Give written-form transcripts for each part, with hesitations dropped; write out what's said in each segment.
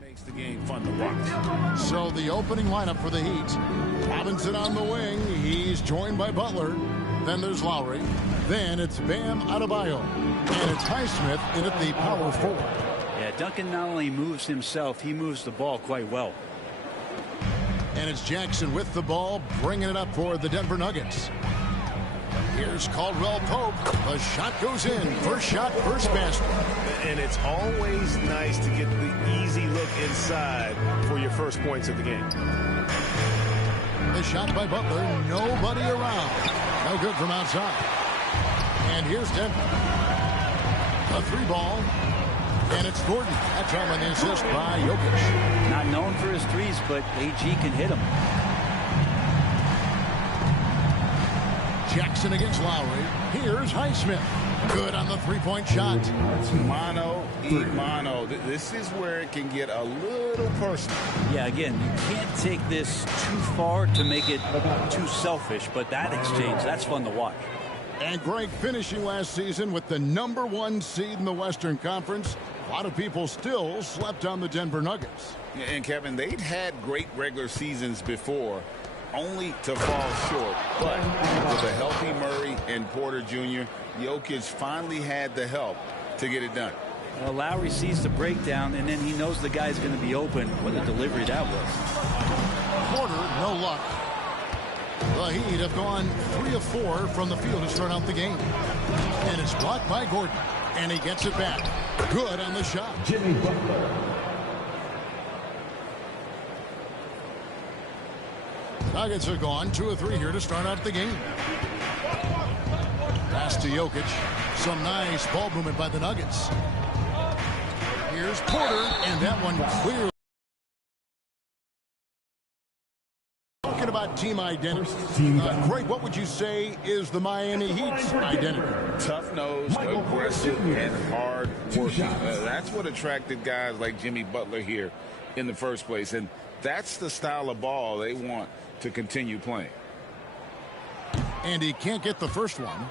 Makes the game fun to watch. So the opening lineup for the Heat. Robinson on the wing. He's joined by Butler. Then there's Lowry. Then it's Bam Adebayo. And it's Highsmith in at the power forward. Yeah, Duncan not only moves himself, he moves the ball quite well. And it's Jackson with the ball, bringing it up for the Denver Nuggets. Here's Caldwell Pope. The shot goes in. First shot, first basket. And it's always nice to get the easy look inside for your first points of the game. The shot by Butler. Nobody around. No good from outside. And here's Denver. A three ball. And it's Gordon. That's on the assist by Jokic. Not known for his threes, but AG can hit them. Jackson against Lowry. Here's Highsmith. Good on the three-point shot. Mano y mano. This is where it can get a little personal. Yeah, again, you can't take this too far to make it too selfish, but that exchange, that's fun to watch. And Greg finishing last season with the #1 seed in the Western Conference. A lot of people still slept on the Denver Nuggets. And Kevin, they'd had great regular seasons before, only to fall short. But with a healthy Murray and Porter Jr., Jokic finally had the help to get it done. Well, Lowry sees the breakdown, and then he knows the guy's going to be open. What a delivery that was. Porter, no luck. The Heat have gone 3 of 4 from the field to start out the game. And it's blocked by Gordon. And he gets it back. Good on the shot. Jimmy Butler. Nuggets are gone 2 of 3 here to start out the game. Pass to Jokic. Some nice ball movement by the Nuggets. Here's Porter, and that one clear. Talking about team identity, Greg, what would you say is the Miami Heat's identity? Tough-nosed, aggressive, and hard working. That's what attracted guys like Jimmy Butler here in the first place, and that's the style of ball they want to continue playing. And he can't get the first one.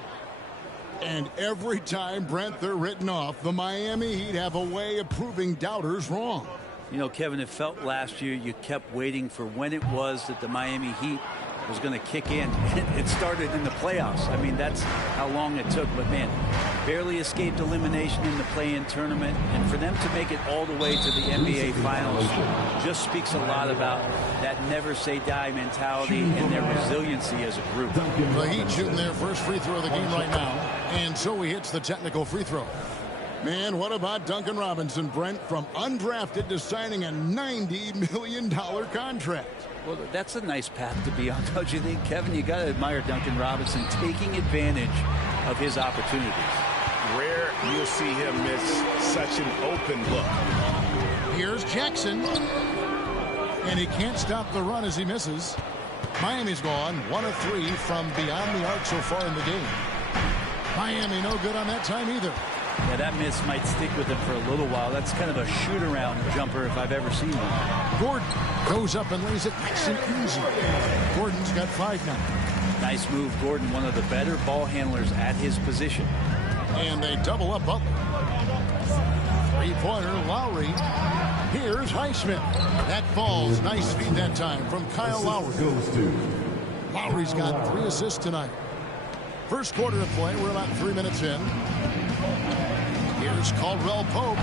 And every time, Brent, they're written off. The Miami Heat have a way of proving doubters wrong. You know, Kevin, it felt last year you kept waiting for when it was that the Miami Heat was going to kick in. It started in the playoffs. I mean, that's how long it took. But, man, barely escaped elimination in the play-in tournament. And for them to make it all the way to the NBA Finals just speaks a lot about that never-say-die mentality and their resiliency as a group. The Heat shooting their first free throw of the game right now. And so he hits the technical free throw. Man, what about Duncan Robinson, Brent, from undrafted to signing a $90 million contract? Well, that's a nice path to be on, don't you think, Kevin? You got to admire Duncan Robinson taking advantage of his opportunities. Rare you'll see him miss such an open look. Here's Jackson. And he can't stop the run as he misses. Miami's gone 1 of 3 from beyond the arc so far in the game. Miami no good on that time either. Yeah, that miss might stick with him for a little while. That's kind of a shoot-around jumper if I've ever seen one. Gordon goes up and lays it nice and easy. Gordon's got 5 now. Nice move, Gordon, one of the better ball handlers at his position. And they double up Butler. Three-pointer, Lowry. Here's Highsmith. That falls. Nice feed that time from Kyle Lowry. Lowry's got 3 assists tonight. First quarter of play. We're about 3 minutes in. Here's Caldwell Pope.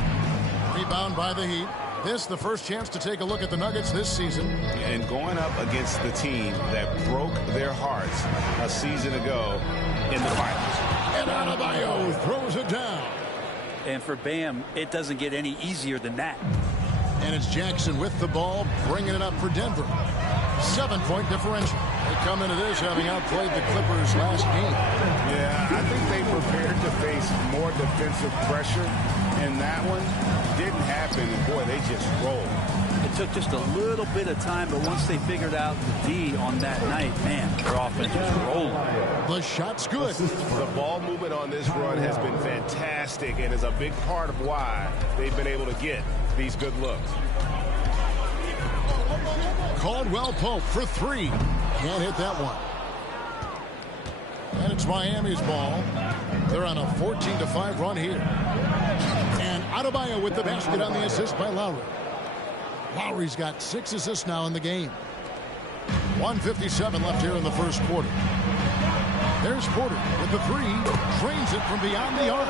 Rebound by the Heat. This the first chance to take a look at the Nuggets this season. And going up against the team that broke their hearts a season ago in the finals. And Adebayo throws it down. And for Bam, it doesn't get any easier than that. And it's Jackson with the ball, bringing it up for Denver. 7-point differential. They come into this having outplayed the Clippers last game. Yeah, I think they prepared to face more defensive pressure, and that one didn't happen. And boy, they just rolled. It took just a little bit of time, but once they figured out the D on that night, man, their offense was rolling. The shot's good. The ball movement on this run has been fantastic and is a big part of why they've been able to get these good looks. Caldwell Pope for 3. Can't hit that one. And it's Miami's ball. They're on a 14-5 run here. And Adebayo with the basket on the assist by Lowry. Lowry's got 6 assists now in the game. 1:57 left here in the first quarter. There's Porter with the 3. Drains it from beyond the arc.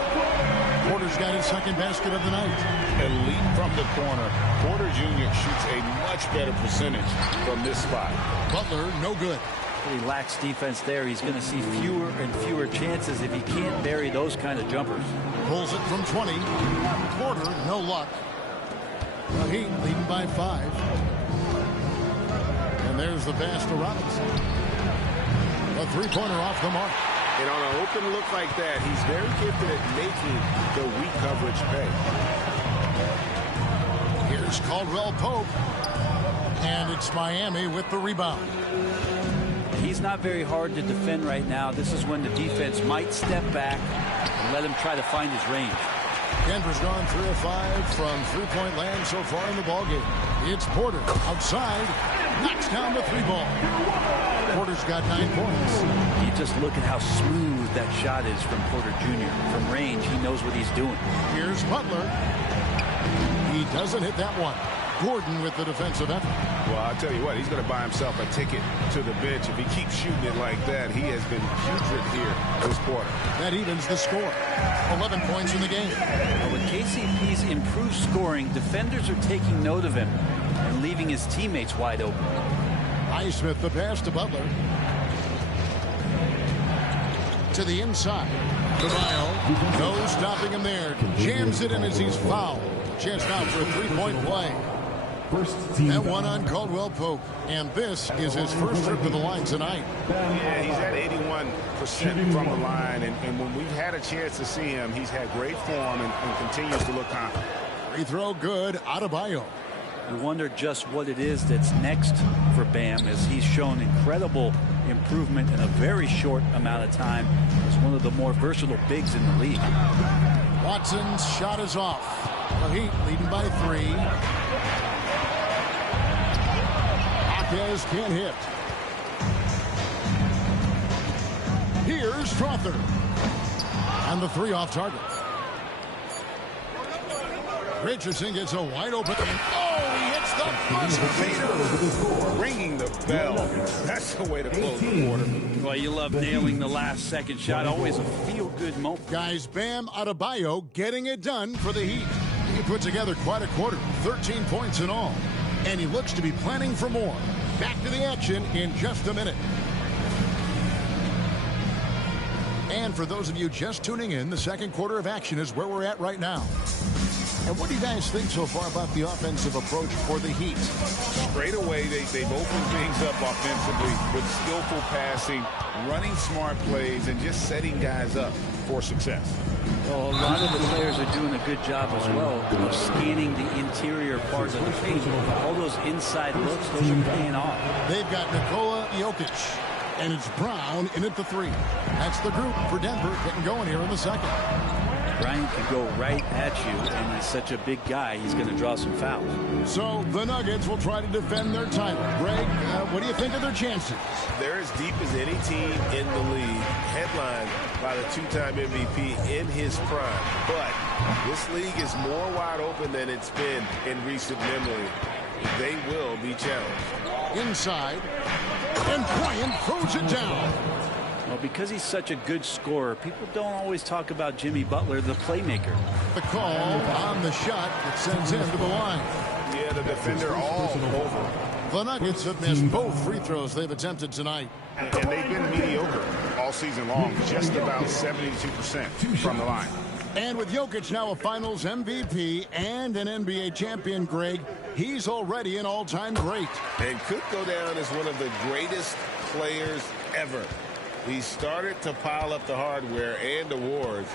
Porter's got his second basket of the night. Elite from the corner. Porter Jr. shoots a much better percentage from this spot. Butler, no good. He lacks defense there. He's going to see fewer and fewer chances if he can't bury those kind of jumpers. Pulls it from 20. Porter, no luck. The Heat leading by 5. And there's the pass to Robinson. A three-pointer off the mark. And on an open look like that, he's very gifted at making the weak coverage pay. Here's Caldwell Pope. And it's Miami with the rebound. He's not very hard to defend right now. This is when the defense might step back and let him try to find his range. Denver's gone 3 of 5 from three-point land so far in the ballgame. It's Porter outside. Knocks down the 3 ball. Porter's got 9 points. You just look at how smooth that shot is from Porter Jr. From range, he knows what he's doing. Here's Butler. He doesn't hit that one. Gordon with the defensive effort. Well, I'll tell you what, he's going to buy himself a ticket to the bench. If he keeps shooting it like that, he has been putrid here this quarter. That evens the score. 11 points in the game. Well, with KCP's improved scoring, defenders are taking note of him and leaving his teammates wide open. Highsmith the pass to Butler. To the inside. DeMaio, no stopping him there. Jams it in as he's fouled. Chance now for a 3-point play. That one on Caldwell Pope. And this is his first trip to the line tonight. Yeah, he's at 81% from the line. And when we've had a chance to see him, he's had great form and continues to look confident. Free throw good. Adebayo. You wonder just what it is that's next for Bam, as he's shown incredible improvement in a very short amount of time. He's one of the more versatile bigs in the league. Watson's shot is off. The Heat leading by 3. Hawkes can't hit. Here's Strother. And the 3 off target. Richardson gets a wide open. Oh, he hits the buzzer. Ringing the bell. That's the way to close the quarter. Well, you love nailing the last second shot. Always a feel-good moment. Guys, Bam Adebayo getting it done for the Heat. He put together quite a quarter. 13 points in all. And he looks to be planning for more. Back to the action in just a minute. And for those of you just tuning in, the second quarter of action is where we're at right now. And what do you guys think so far about the offensive approach for the Heat? Straight away, they've opened things up offensively with skillful passing, running smart plays, and just setting guys up for success. Well, a lot of the players are doing a good job as well of scanning the interior parts of the paint. All those inside looks, those are paying off. They've got Nikola Jokic, and it's Brown in at the 3. That's the group for Denver getting going here in the second. Bryant could go right at you, and he's such a big guy, he's going to draw some fouls. So the Nuggets will try to defend their title. Greg, what do you think of their chances? They're as deep as any team in the league, headlined by the 2-time MVP in his prime. But this league is more wide open than it's been in recent memory. They will be challenged. Inside, and Bryant throws it down. Well, because he's such a good scorer, people don't always talk about Jimmy Butler, the playmaker. The call on the shot that sends him to the line. Yeah, the defender all over. The Nuggets have missed both free throws they've attempted tonight. And they've been mediocre all season long, just about 72% from the line. And with Jokic now a Finals MVP and an NBA champion, Greg, he's already an all-time great. And could go down as one of the greatest players ever. He started to pile up the hardware and awards.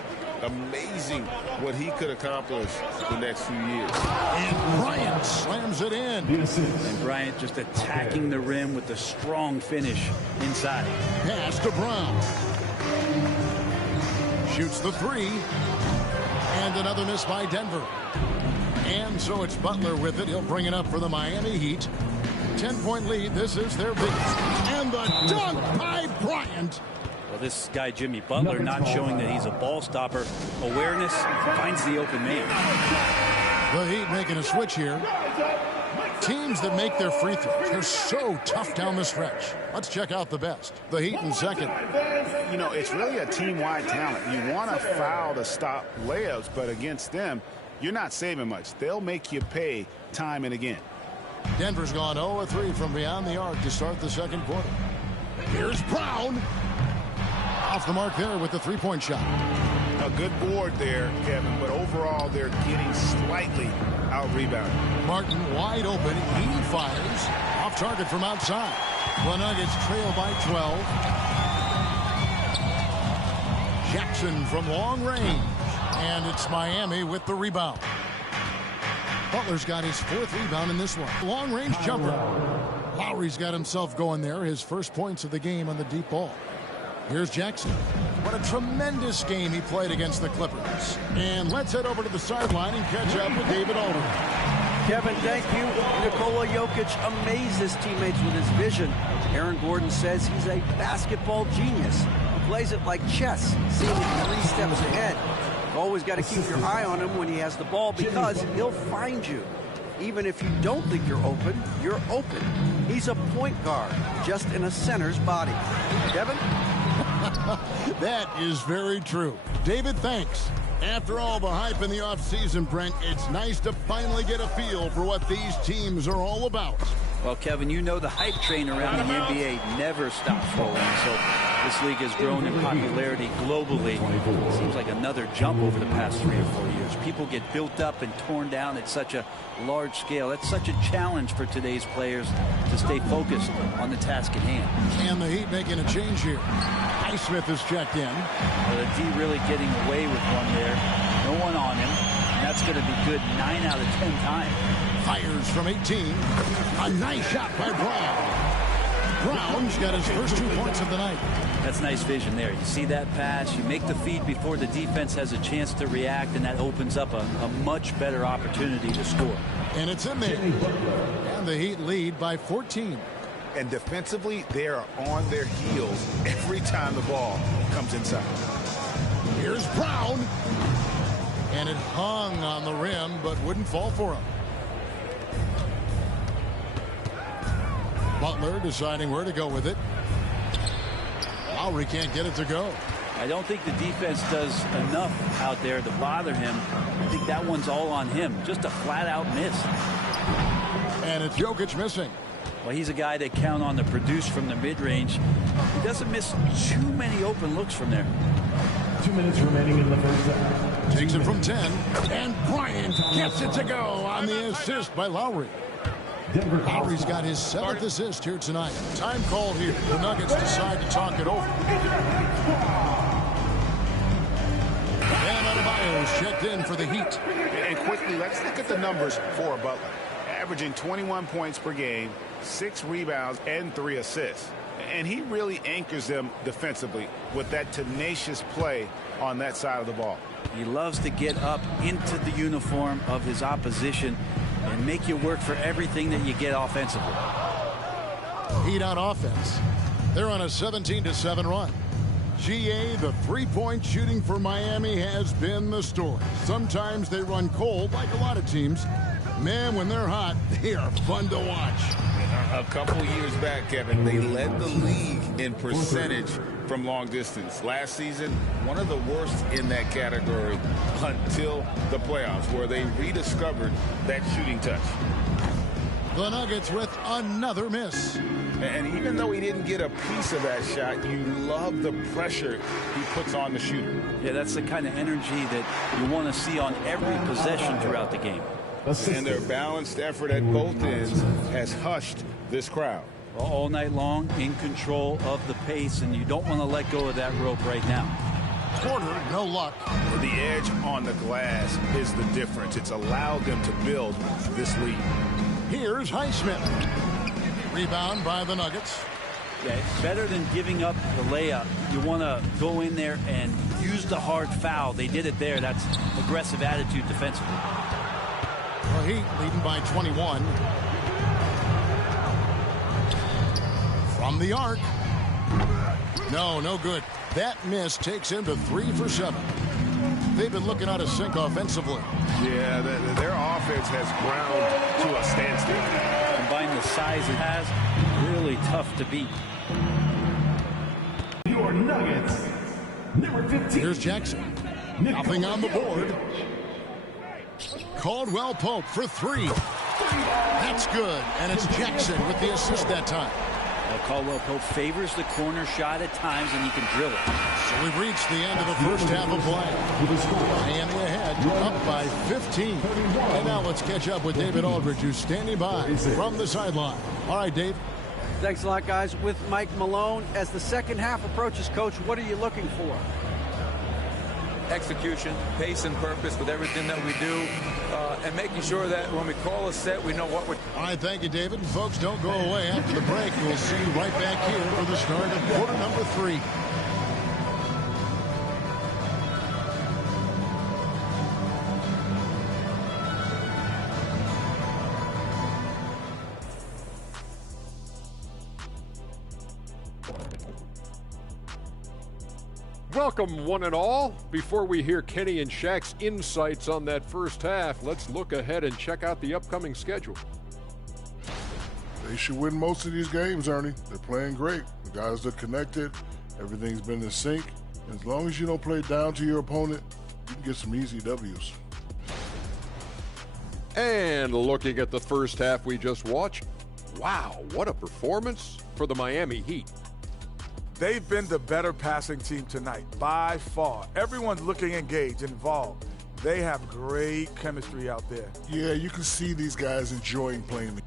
Amazing what he could accomplish the next few years. And Bryant slams it in. And Bryant just attacking the rim with a strong finish inside. Pass to Brown. Shoots the 3. And another miss by Denver. And so it's Butler with it. He'll bring it up for the Miami Heat. 10-point lead. This is their biggest. And the dunk by Bryant. Well, this guy, Jimmy Butler, not showing that he's a ball stopper. Awareness, finds the open man. The Heat making a switch here. Teams that make their free throws, they're so tough down the stretch. Let's check out the best. The Heat in second. You know, it's really a team-wide talent. You want to foul to stop layups, but against them, you're not saving much. They'll make you pay time and again. Denver's gone 0-3 from beyond the arc to start the second quarter. Here's Brown. Off the mark there with the three-point shot. A good board there, Kevin, but overall they're getting slightly out-rebounded. Martin wide open. He fires. Off target from outside. The Nuggets trail by 12. Jackson from long range. And it's Miami with the rebound. Butler's got his fourth rebound in this one. Long range jumper. Lowry's got himself going there. His first points of the game on the deep ball. Here's Jackson. What a tremendous game he played against the Clippers. And let's head over to the sideline and catch up with David Aldridge. Kevin, thank you. Nikola Jokic amazed his teammates with his vision. Aaron Gordon says he's a basketball genius. He plays it like chess, seeing it 3 steps ahead. You've always got to keep your eye on him when he has the ball because he'll find you. Even if you don't think you're open, you're open. He's a point guard, just in a center's body. Kevin? That is very true. David, thanks. After all the hype in the offseason, Brent, it's nice to finally get a feel for what these teams are all about. Well, Kevin, you know the hype train around the NBA never stops rolling. So this league has grown in popularity globally. It seems like another jump over the past 3 or 4 years. People get built up and torn down at such a large scale. That's such a challenge for today's players to stay focused on the task at hand. And the Heat making a change here. Highsmith is checked in. Well, the D really getting away with one there. No one on him. And that's going to be good 9 out of 10 times. Fires from 18. A nice shot by Brown. Brown's got his first 2 points of the night. That's nice vision there. You see that pass, you make the feed before the defense has a chance to react, and that opens up a much better opportunity to score. And it's in there. And the Heat lead by 14. And defensively, they are on their heels every time the ball comes inside. Here's Brown. And it hung on the rim, but wouldn't fall for him. Butler deciding where to go with it. Lowry can't get it to go. I don't think the defense does enough out there to bother him. I think that one's all on him. Just a flat-out miss. And it's Jokic missing. Well, he's a guy that count on to produce from the mid-range. He doesn't miss too many open looks from there. 2 minutes remaining in the first half. Takes it from 10. And Bryant gets it to go on the assist by Lowry. Lowry's got his 7th assist here tonight. Time called here. The Nuggets decide to talk it over. And Adebayo's checked in for the Heat. And quickly, let's look at the numbers for Butler. Averaging 21 points per game, 6 rebounds, and 3 assists. And he really anchors them defensively with that tenacious play on that side of the ball. He loves to get up into the uniform of his opposition and make you work for everything that you get offensively. Heat on offense. They're on a 17-7 run. GA, the three-point shooting for Miami has been the story. Sometimes they run cold like a lot of teams. Man, when they're hot, they are fun to watch. A couple years back, Kevin, they led the league in percentage from long distance. Last season, one of the worst in that category until the playoffs, where they rediscovered that shooting touch. The Nuggets with another miss. And even though he didn't get a piece of that shot, you love the pressure he puts on the shooter. Yeah, that's the kind of energy that you want to see on every possession throughout the game. And their balanced effort at both ends has hushed this crowd. All night long, in control of the pace, and you don't want to let go of that rope right now. Porter, no luck. The edge on the glass is the difference. It's allowed them to build this lead. Here's Highsmith. Rebound by the Nuggets. Yeah, better than giving up the layup. You want to go in there and use the hard foul. They did it there. That's aggressive attitude defensively. The Heat leading by 21. From the arc. No good. That miss takes him to 3 for 7. They've been looking out of sync offensively. Yeah, their offense offense has ground to a standstill. Combine the size it has, really tough to beat. Your Nuggets, number 15. Here's Jackson. Nothing on the board. Caldwell Pope for three. That's good, and it's Jackson with the assist that time. Caldwell Pope favors the corner shot at times, and he can drill it. So we've reached the end of the first half of play. Miami ahead, up by 15. And now let's catch up with David Aldridge, who's standing by from the sideline. All right, Dave. Thanks a lot, guys. With Mike Malone, as the second half approaches, Coach, what are you looking for? Execution, pace and purpose with everything that we do, and making sure that when we call a set, we know what we're... All right, thank you, David. And folks, don't go away. After the break, we'll see you right back here for the start of quarter number 3. Welcome, one and all. Before we hear Kenny and Shaq's insights on that first half, let's look ahead and check out the upcoming schedule. They should win most of these games, Ernie. They're playing great. The guys are connected. Everything's been in sync. As long as you don't play down to your opponent, you can get some easy W's. And looking at the first half we just watched, wow, what a performance for the Miami Heat. They've been the better passing team tonight, by far. Everyone's looking engaged, involved. They have great chemistry out there. Yeah, you can see these guys enjoying playing.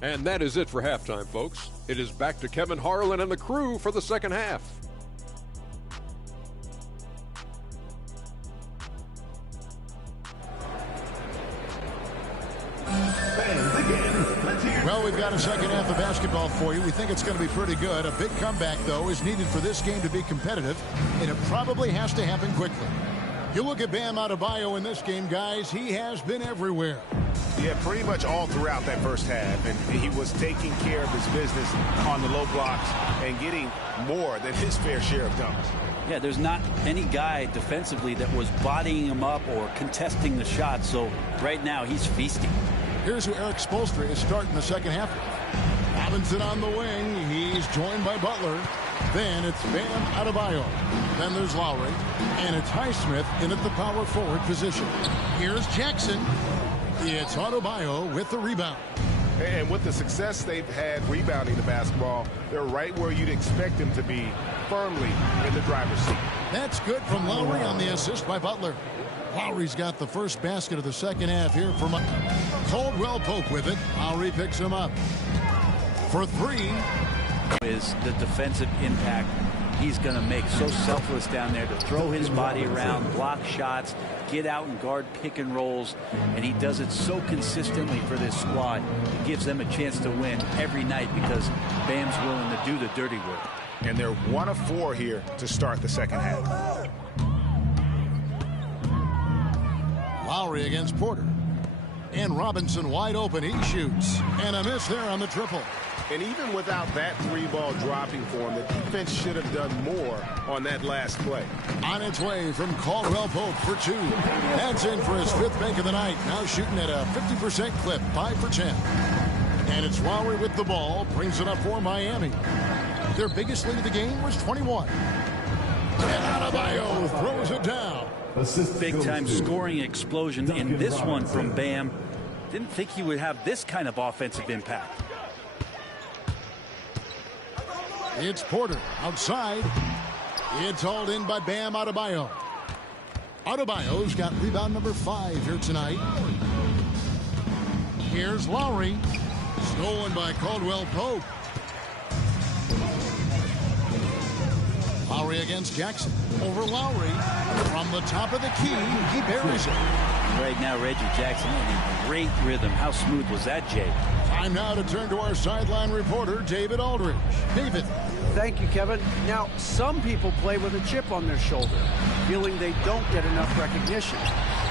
And that is it for halftime, folks. It is back to Kevin Harlan and the crew for the second half. Well, we've got a second half of basketball for you. We think it's going to be pretty good. A big comeback, though, is needed for this game to be competitive, and it probably has to happen quickly. You look at Bam Adebayo in this game, guys, he has been everywhere. Yeah, pretty much all throughout that first half, and he was taking care of his business on the low blocks and getting more than his fair share of dunks. Yeah, there's not any guy defensively that was bodying him up or contesting the shot, so right now he's feasting. Here's who Eric Spoelstra is starting the second half. Robinson on the wing. He's joined by Butler. Then it's Bam Adebayo. Then there's Lowry. And it's Highsmith in at the power forward position. Here's Jackson. It's Adebayo with the rebound. And with the success they've had rebounding the basketball, they're right where you'd expect them to be, firmly in the driver's seat. That's good from Lowry on the assist by Butler. Lowry's got the first basket of the second half here for Caldwell Pope with it. Lowry picks him up for three. Is the defensive impact he's going to make. So selfless down there to throw his body around, block shots, get out and guard pick and rolls, and he does it so consistently for this squad. It gives them a chance to win every night because Bam's willing to do the dirty work. And they're 1 of 4 here to start the second half. Lowry against Porter. And Robinson wide open. He shoots. And a miss there on the triple. And even without that 3-ball dropping for him, the defense should have done more on that last play. On its way from Caldwell Pope for 2. That's in for his 5th bank of the night. Now shooting at a 50% clip, 5 for 10. And it's Lowry with the ball. Brings it up for Miami. Their biggest lead of the game was 21. And Adebayo throws it down. Big-time scoring explosion in this one from Bam. Didn't think he would have this kind of offensive impact. It's Porter outside. It's hauled in by Bam Adebayo. Adebayo's got rebound number 5 here tonight. Here's Lowry. Stolen by Caldwell Pope. Lowry against Jackson. Over Lowry. From the top of the key, he buries it. Right now, Reggie Jackson in great rhythm. How smooth was that, Jay? Time now to turn to our sideline reporter, David Aldridge. David. Thank you, Kevin. Now, some people play with a chip on their shoulder, feeling they don't get enough recognition.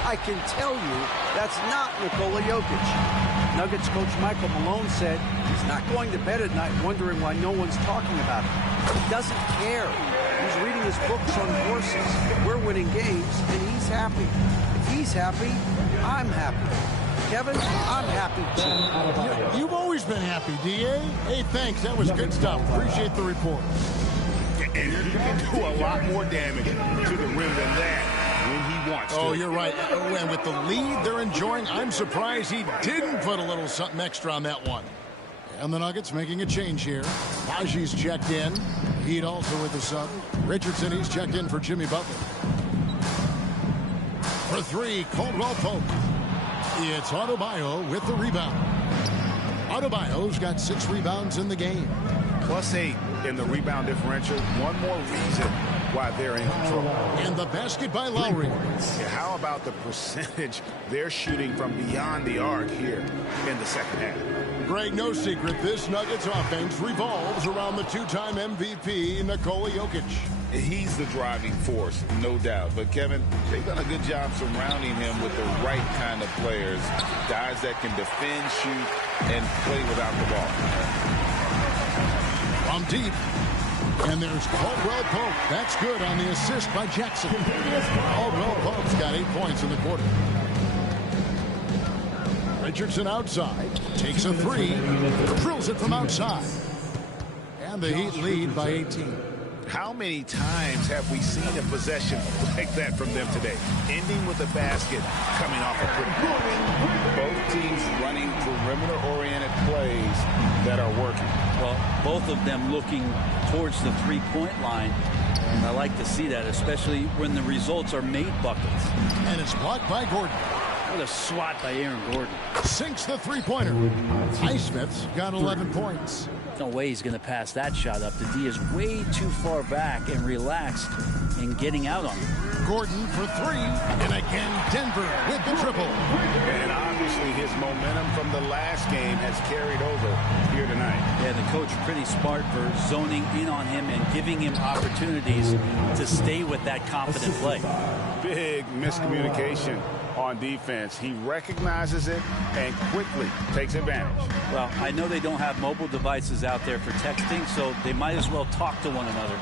I can tell you that's not Nikola Jokic. Nuggets coach Michael Malone said he's not going to bed at night wondering why no one's talking about him. He doesn't care. He's reading his books on horses. We're winning games, and he's happy. If he's happy, I'm happy. Kevin, I'm happy too. You've always been happy, D.A. Hey, thanks. That was good stuff. Appreciate the report. And he can do a lot more damage to the rim than that when he wants to. Oh, you're right. And with the lead they're enjoying, I'm surprised he didn't put a little something extra on that one. And the Nuggets making a change here. Najee's checked in. Heat also with the sub. Richardson, he's checked in for Jimmy Butler. For three, Caldwell Pope. It's Adebayo with the rebound. Adebayo's got 6 rebounds in the game. +8 in the rebound differential. One more reason why they're in control. And the basket by Lowry. Yeah, how about the percentage they're shooting from beyond the arc here in the second half? Greg, no secret, this Nuggets offense revolves around the 2-time MVP, Nikola Jokic. He's the driving force, no doubt. But, Kevin, they've done a good job surrounding him with the right kind of players. Guys that can defend, shoot, and play without the ball. From deep. And there's Caldwell Pope. That's good on the assist by Jackson. Caldwell Pope's got 8 points in the quarter. Richardson outside. Takes a 3. Drills it from outside. And the Heat lead by 18. How many times have we seen a possession like that from them today? Ending with a basket coming off a quick block. Both teams running perimeter-oriented plays that are working. Well, both of them looking towards the three-point line. And I like to see that, especially when the results are made buckets. And it's blocked by Gordon. What a swat by Aaron Gordon. Sinks the three-pointer. Highsmith's got 11 points. No way he's going to pass that shot up. The D is way too far back and relaxed in getting out on him. Gordon for 3. And again, Denver with the triple. And obviously his momentum from the last game has carried over here tonight. Yeah, the coach pretty smart for zoning in on him and giving him opportunities to stay with that confident play. Big miscommunication on defense. He recognizes it and quickly takes advantage. Well, I know they don't have mobile devices out there for texting, so they might as well talk to one another.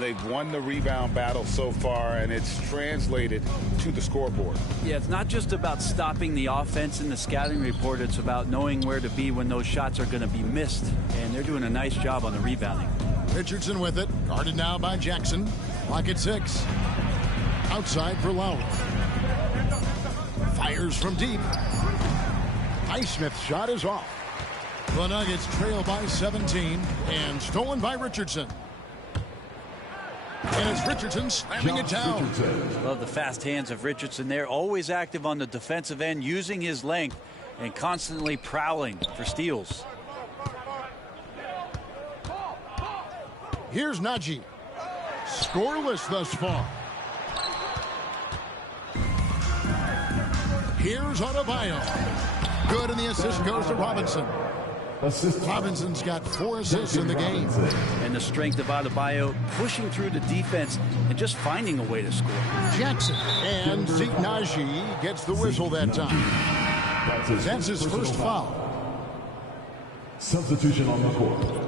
They've won the rebound battle so far, and it's translated to the scoreboard. Yeah, it's not just about stopping the offense in the scouting report. It's about knowing where to be when those shots are going to be missed, and they're doing a nice job on the rebounding. Richardson with it, guarded now by Jackson. Clock at 6. Outside for Lowry. Fires from deep. Highsmith's shot is off. The Nuggets trail by 17 and stolen by Richardson. And it's Richardson slamming it down. Love the fast hands of Richardson there. Always active on the defensive end, using his length and constantly prowling for steals. Here's Najee. Scoreless thus far. Here's Adebayo. Good, and the assist goes to Robinson. Robinson's got 4 assists in the game. And the strength of Adebayo pushing through the defense and just finding a way to score. Jackson and Zeke Najee gets the whistle that time. That's his first foul. Substitution on the court.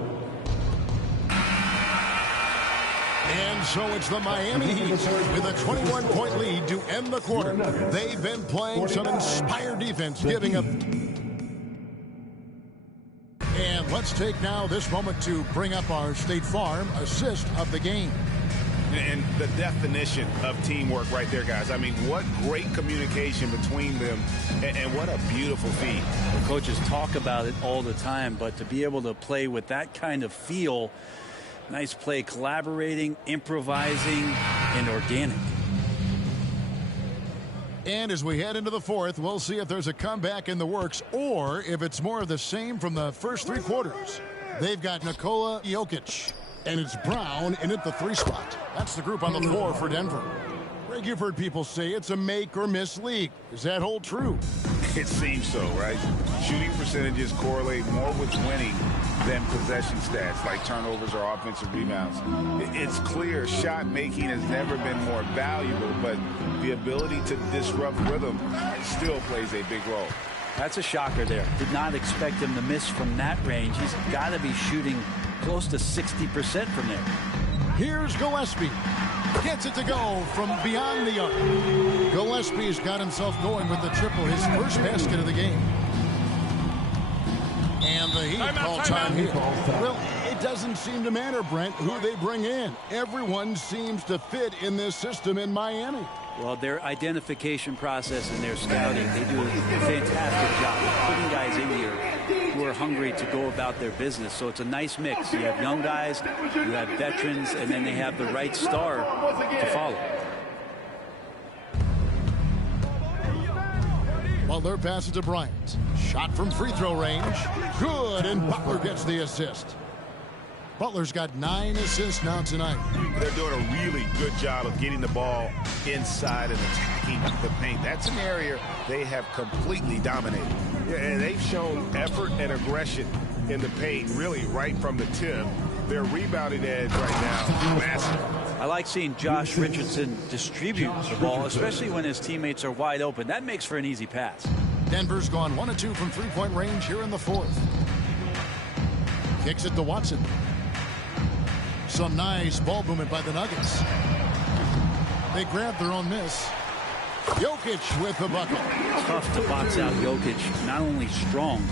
And so it's the Miami Heat with a 21-point lead to end the quarter. They've been playing some inspired defense, giving up. And let's take now this moment to bring up our State Farm assist of the game. And the definition of teamwork right there, guys. I mean, what great communication between them, and what a beautiful feed. The coaches talk about it all the time, but to be able to play with that kind of feel, nice play, collaborating, improvising, and organic. And as we head into the fourth, we'll see if there's a comeback in the works or if it's more of the same from the first 3 quarters. They've got Nikola Jokic, and it's Brown in at the 3 spot. That's the group on the floor for Denver. Greg, you've heard people say it's a make or miss league. Does that hold true? It seems so, right? Shooting percentages correlate more with winning than possession stats like turnovers or offensive rebounds. It's clear shot making has never been more valuable, but the ability to disrupt rhythm still plays a big role. That's a shocker there. Did not expect him to miss from that range. He's got to be shooting close to 60% from there. Here's Gillespie. Gets it to go from beyond the arc. Gillespie's got himself going with the triple, his first basket of the game. And the Heat call time here. Well, it doesn't seem to matter, Brent, who they bring in. Everyone seems to fit in this system in Miami. Well, their identification process and their scouting, they do a fantastic job of putting guys in here who are hungry to go about their business. So it's a nice mix. You have young guys, you have veterans, and then they have the right star to follow. Butler passes to Bryant. Shot from free throw range. Good, and Butler gets the assist. Butler's got 9 assists now tonight. They're doing a really good job of getting the ball inside and attacking the paint. That's an area they have completely dominated. Yeah, and they've shown effort and aggression in the paint, really right from the tip. Their rebounding edge right now, massive. I like seeing Josh Richardson distribute the ball, especially when his teammates are wide open. That makes for an easy pass. Denver's gone 1 of 2 from three-point range here in the fourth. Kicks it to Watson. Some nice ball movement by the Nuggets. They grab their own miss. Jokic with the bucket. It's tough to box out Jokic. Not only strong,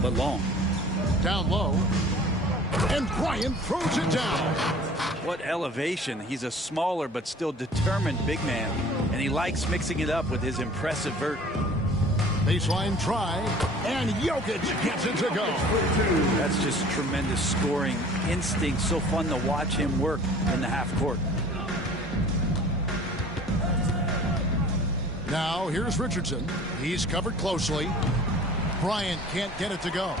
but long. Down low. And Bryant throws it down. What elevation. He's a smaller but still determined big man. And he likes mixing it up with his impressive vert. Baseline try. And Jokic gets it to go. That's just tremendous scoring instinct. So fun to watch him work in the half court. Now here's Richardson. He's covered closely. Bryant can't get it to go.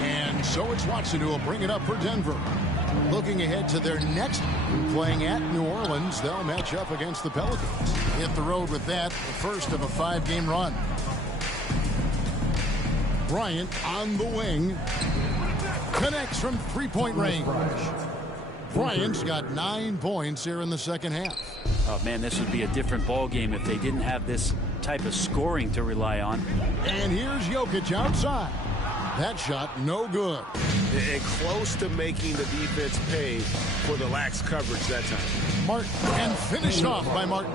And so it's Watson who will bring it up for Denver. Looking ahead to their next playing at New Orleans, they'll match up against the Pelicans. Hit the road with that, the first of a 5-game run. Bryant on the wing. Connects from three-point range. Bryant's got 9 points here in the second half. Oh, man, this would be a different ball game if they didn't have this type of scoring to rely on. And here's Jokic outside. That shot no good. And close to making the defense pay for the lax coverage that time. Martin, and finished off by Martin.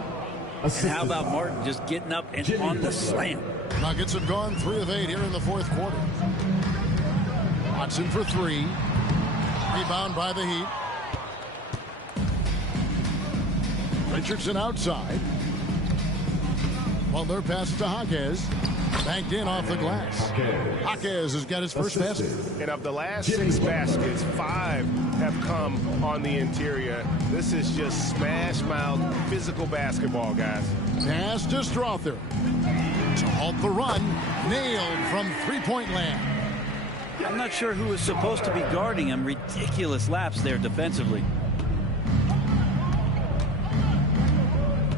And how about Martin just getting up and on the slam? Nuggets have gone 3 of 8 here in the fourth quarter. Watson for 3. Rebound by the Heat. Richardson outside. Butler passes to Jaquez. Banked in off the glass. Jaquez has got his first basket. And of the last 6 baskets, 5 have come on the interior. This is just smash-mouth physical basketball, guys. Pass to Strother. To halt the run. Nailed from three-point land. I'm not sure who is supposed to be guarding him. Ridiculous laps there defensively.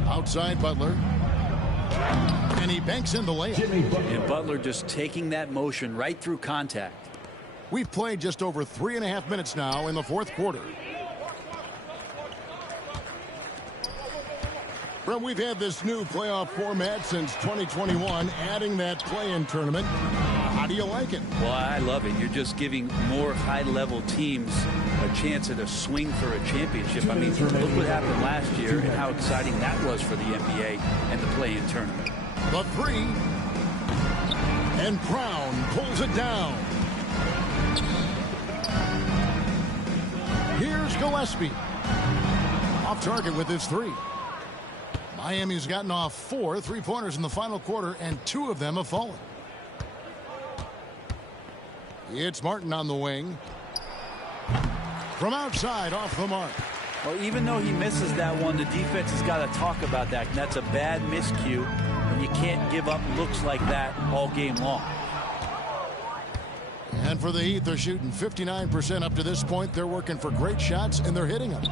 Outside Butler. And he banks in the layup. And Butler just taking that motion right through contact. We've played just over 3.5 minutes now in the fourth quarter. Well, we've had this new playoff format since 2021, adding that play-in tournament. How do you like it? Well, I love it. You're just giving more high-level teams a chance at a swing for a championship. I mean, look what happened last year and how exciting that was for the NBA and the play-in tournament. The 3. And Brown pulls it down. Here's Gillespie. Off target with his 3. Miami's gotten off 4 3-pointers in the final quarter, and 2 of them have fallen. It's Martin on the wing. From outside, off the mark. Well, even though he misses that one, the defense has got to talk about that. And that's a bad miscue, and you can't give up looks like that all game long. And for the Heat, they're shooting 59% up to this point. They're working for great shots, and they're hitting them.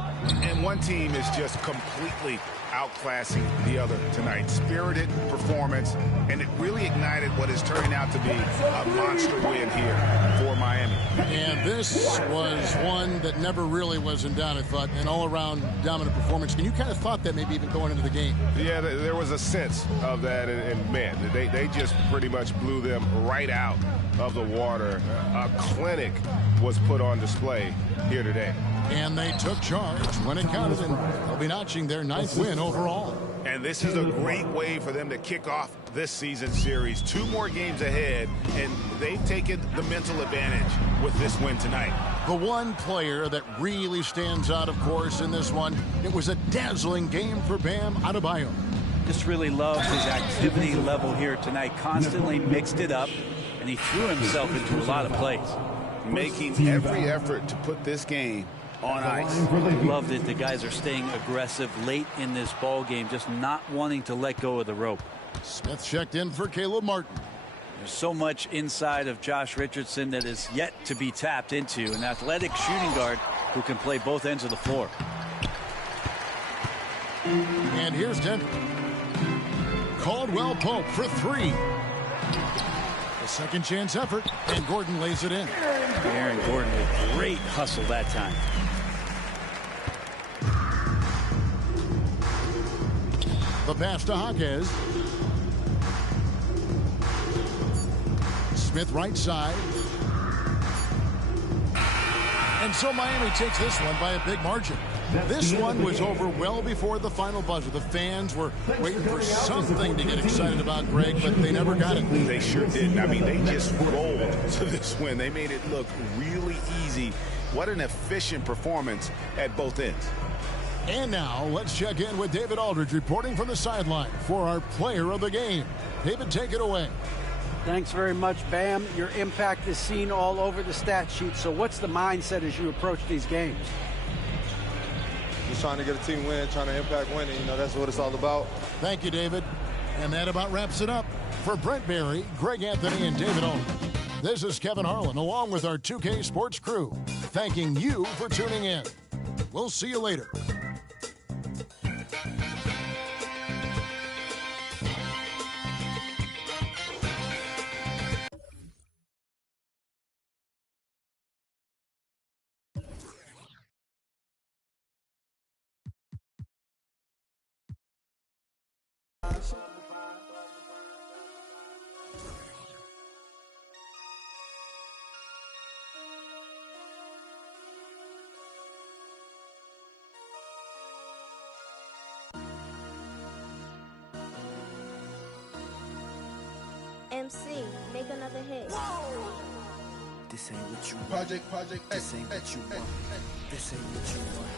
And one team is just completely outclassing the other tonight. Spirited performance, and it really ignited what is turning out to be a monster win here for Miami. And this was one that never really was in doubt, I thought, an all-around dominant performance. And you kind of thought that maybe even going into the game. Yeah, there was a sense of that, and man, they just pretty much blew them right out of the water. A clinic was put on display here today. And they took charge when it counted, and they'll be notching their 9th win overall. And this is a great way for them to kick off this season series. 2 more games ahead, and they've taken the mental advantage with this win tonight. The one player that really stands out, of course, in this one, it was a dazzling game for Bam Adebayo. Just really loved his activity level here tonight. Constantly mixed it up, and he threw himself into a lot of plays. Making every effort to put this game on ice. Loved it. The guys are staying aggressive late in this ball game, just not wanting to let go of the rope. Smith checked in for Caleb Martin. There's so much inside of Josh Richardson that is yet to be tapped into. An athletic shooting guard who can play both ends of the floor. And here's Denver. Caldwell Pope for 3. A second chance effort, and Gordon lays it in. Aaron Gordon with great hustle that time. The pass to Jaquez. Smith right side. And so Miami takes this one by a big margin. This one was over well before the final buzzer. The fans were waiting for something to get excited about, Greg, but they never got it. They sure didn't. I mean, they just rolled to this win. They made it look really easy. What an efficient performance at both ends. And now let's check in with David Aldridge reporting from the sideline for our player of the game. David, take it away. Thanks very much, Bam. Your impact is seen all over the stat sheet. So what's the mindset as you approach these games? Just trying to get a team win, trying to impact winning. You know, that's what it's all about. Thank you, David. And that about wraps it up. For Brent Barry, Greg Anthony, and David Aldridge, this is Kevin Harlan along with our 2K Sports crew, thanking you for tuning in. We'll see you later. MC, make another hit. This ain't what you want. Project. This ain't what you want. This ain't what you want.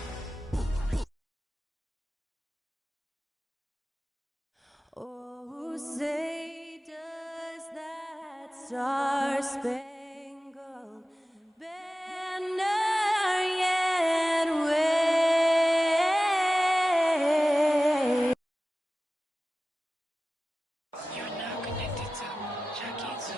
Oh, say does that star-spangled banner yet wave? You're now connected to Jackie's.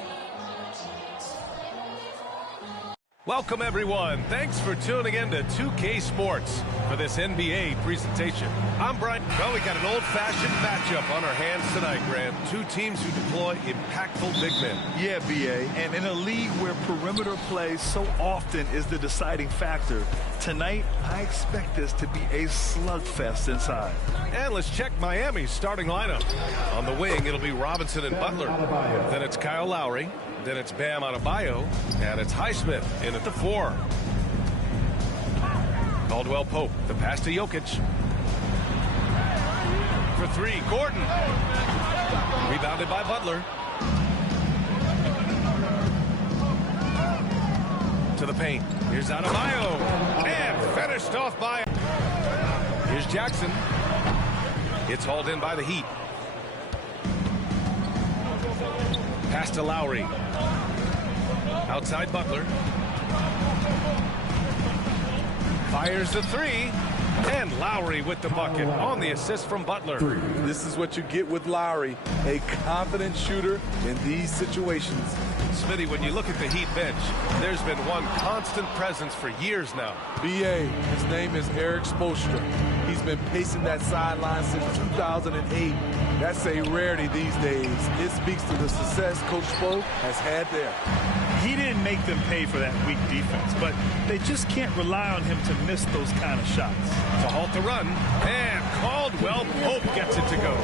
Welcome, everyone. Thanks for tuning in to 2K Sports for this NBA presentation. I'm Brian. Well, we got an old-fashioned matchup on our hands tonight, Grant. 2 teams who deploy impactful big men. Yeah, B.A., and in a league where perimeter play so often is the deciding factor, tonight I expect this to be a slugfest inside. And let's check Miami's starting lineup. On the wing, it'll be Robinson and Butler. Then it's Kyle Lowry. Then it's Bam Adebayo. And it's Highsmith in at the 4. Caldwell Pope, the pass to Jokic. For 3, Gordon. Rebounded by Butler. To the paint. Here's Adebayo. And finished off by... Here's Jackson. It's hauled in by the Heat. Pass to Lowry. Outside Butler. Fires the 3. And Lowry with the bucket on the assist from Butler. This is what you get with Lowry, a confident shooter in these situations. Smitty, when you look at the Heat bench, there's been one constant presence for years now. B.A., his name is Eric Spoelstra. He's been pacing that sideline since 2008. That's a rarity these days. It speaks to the success Coach Spo has had there. He didn't make them pay for that weak defense, but they just can't rely on him to miss those kind of shots. To halt the run, and Caldwell Pope gets it to go.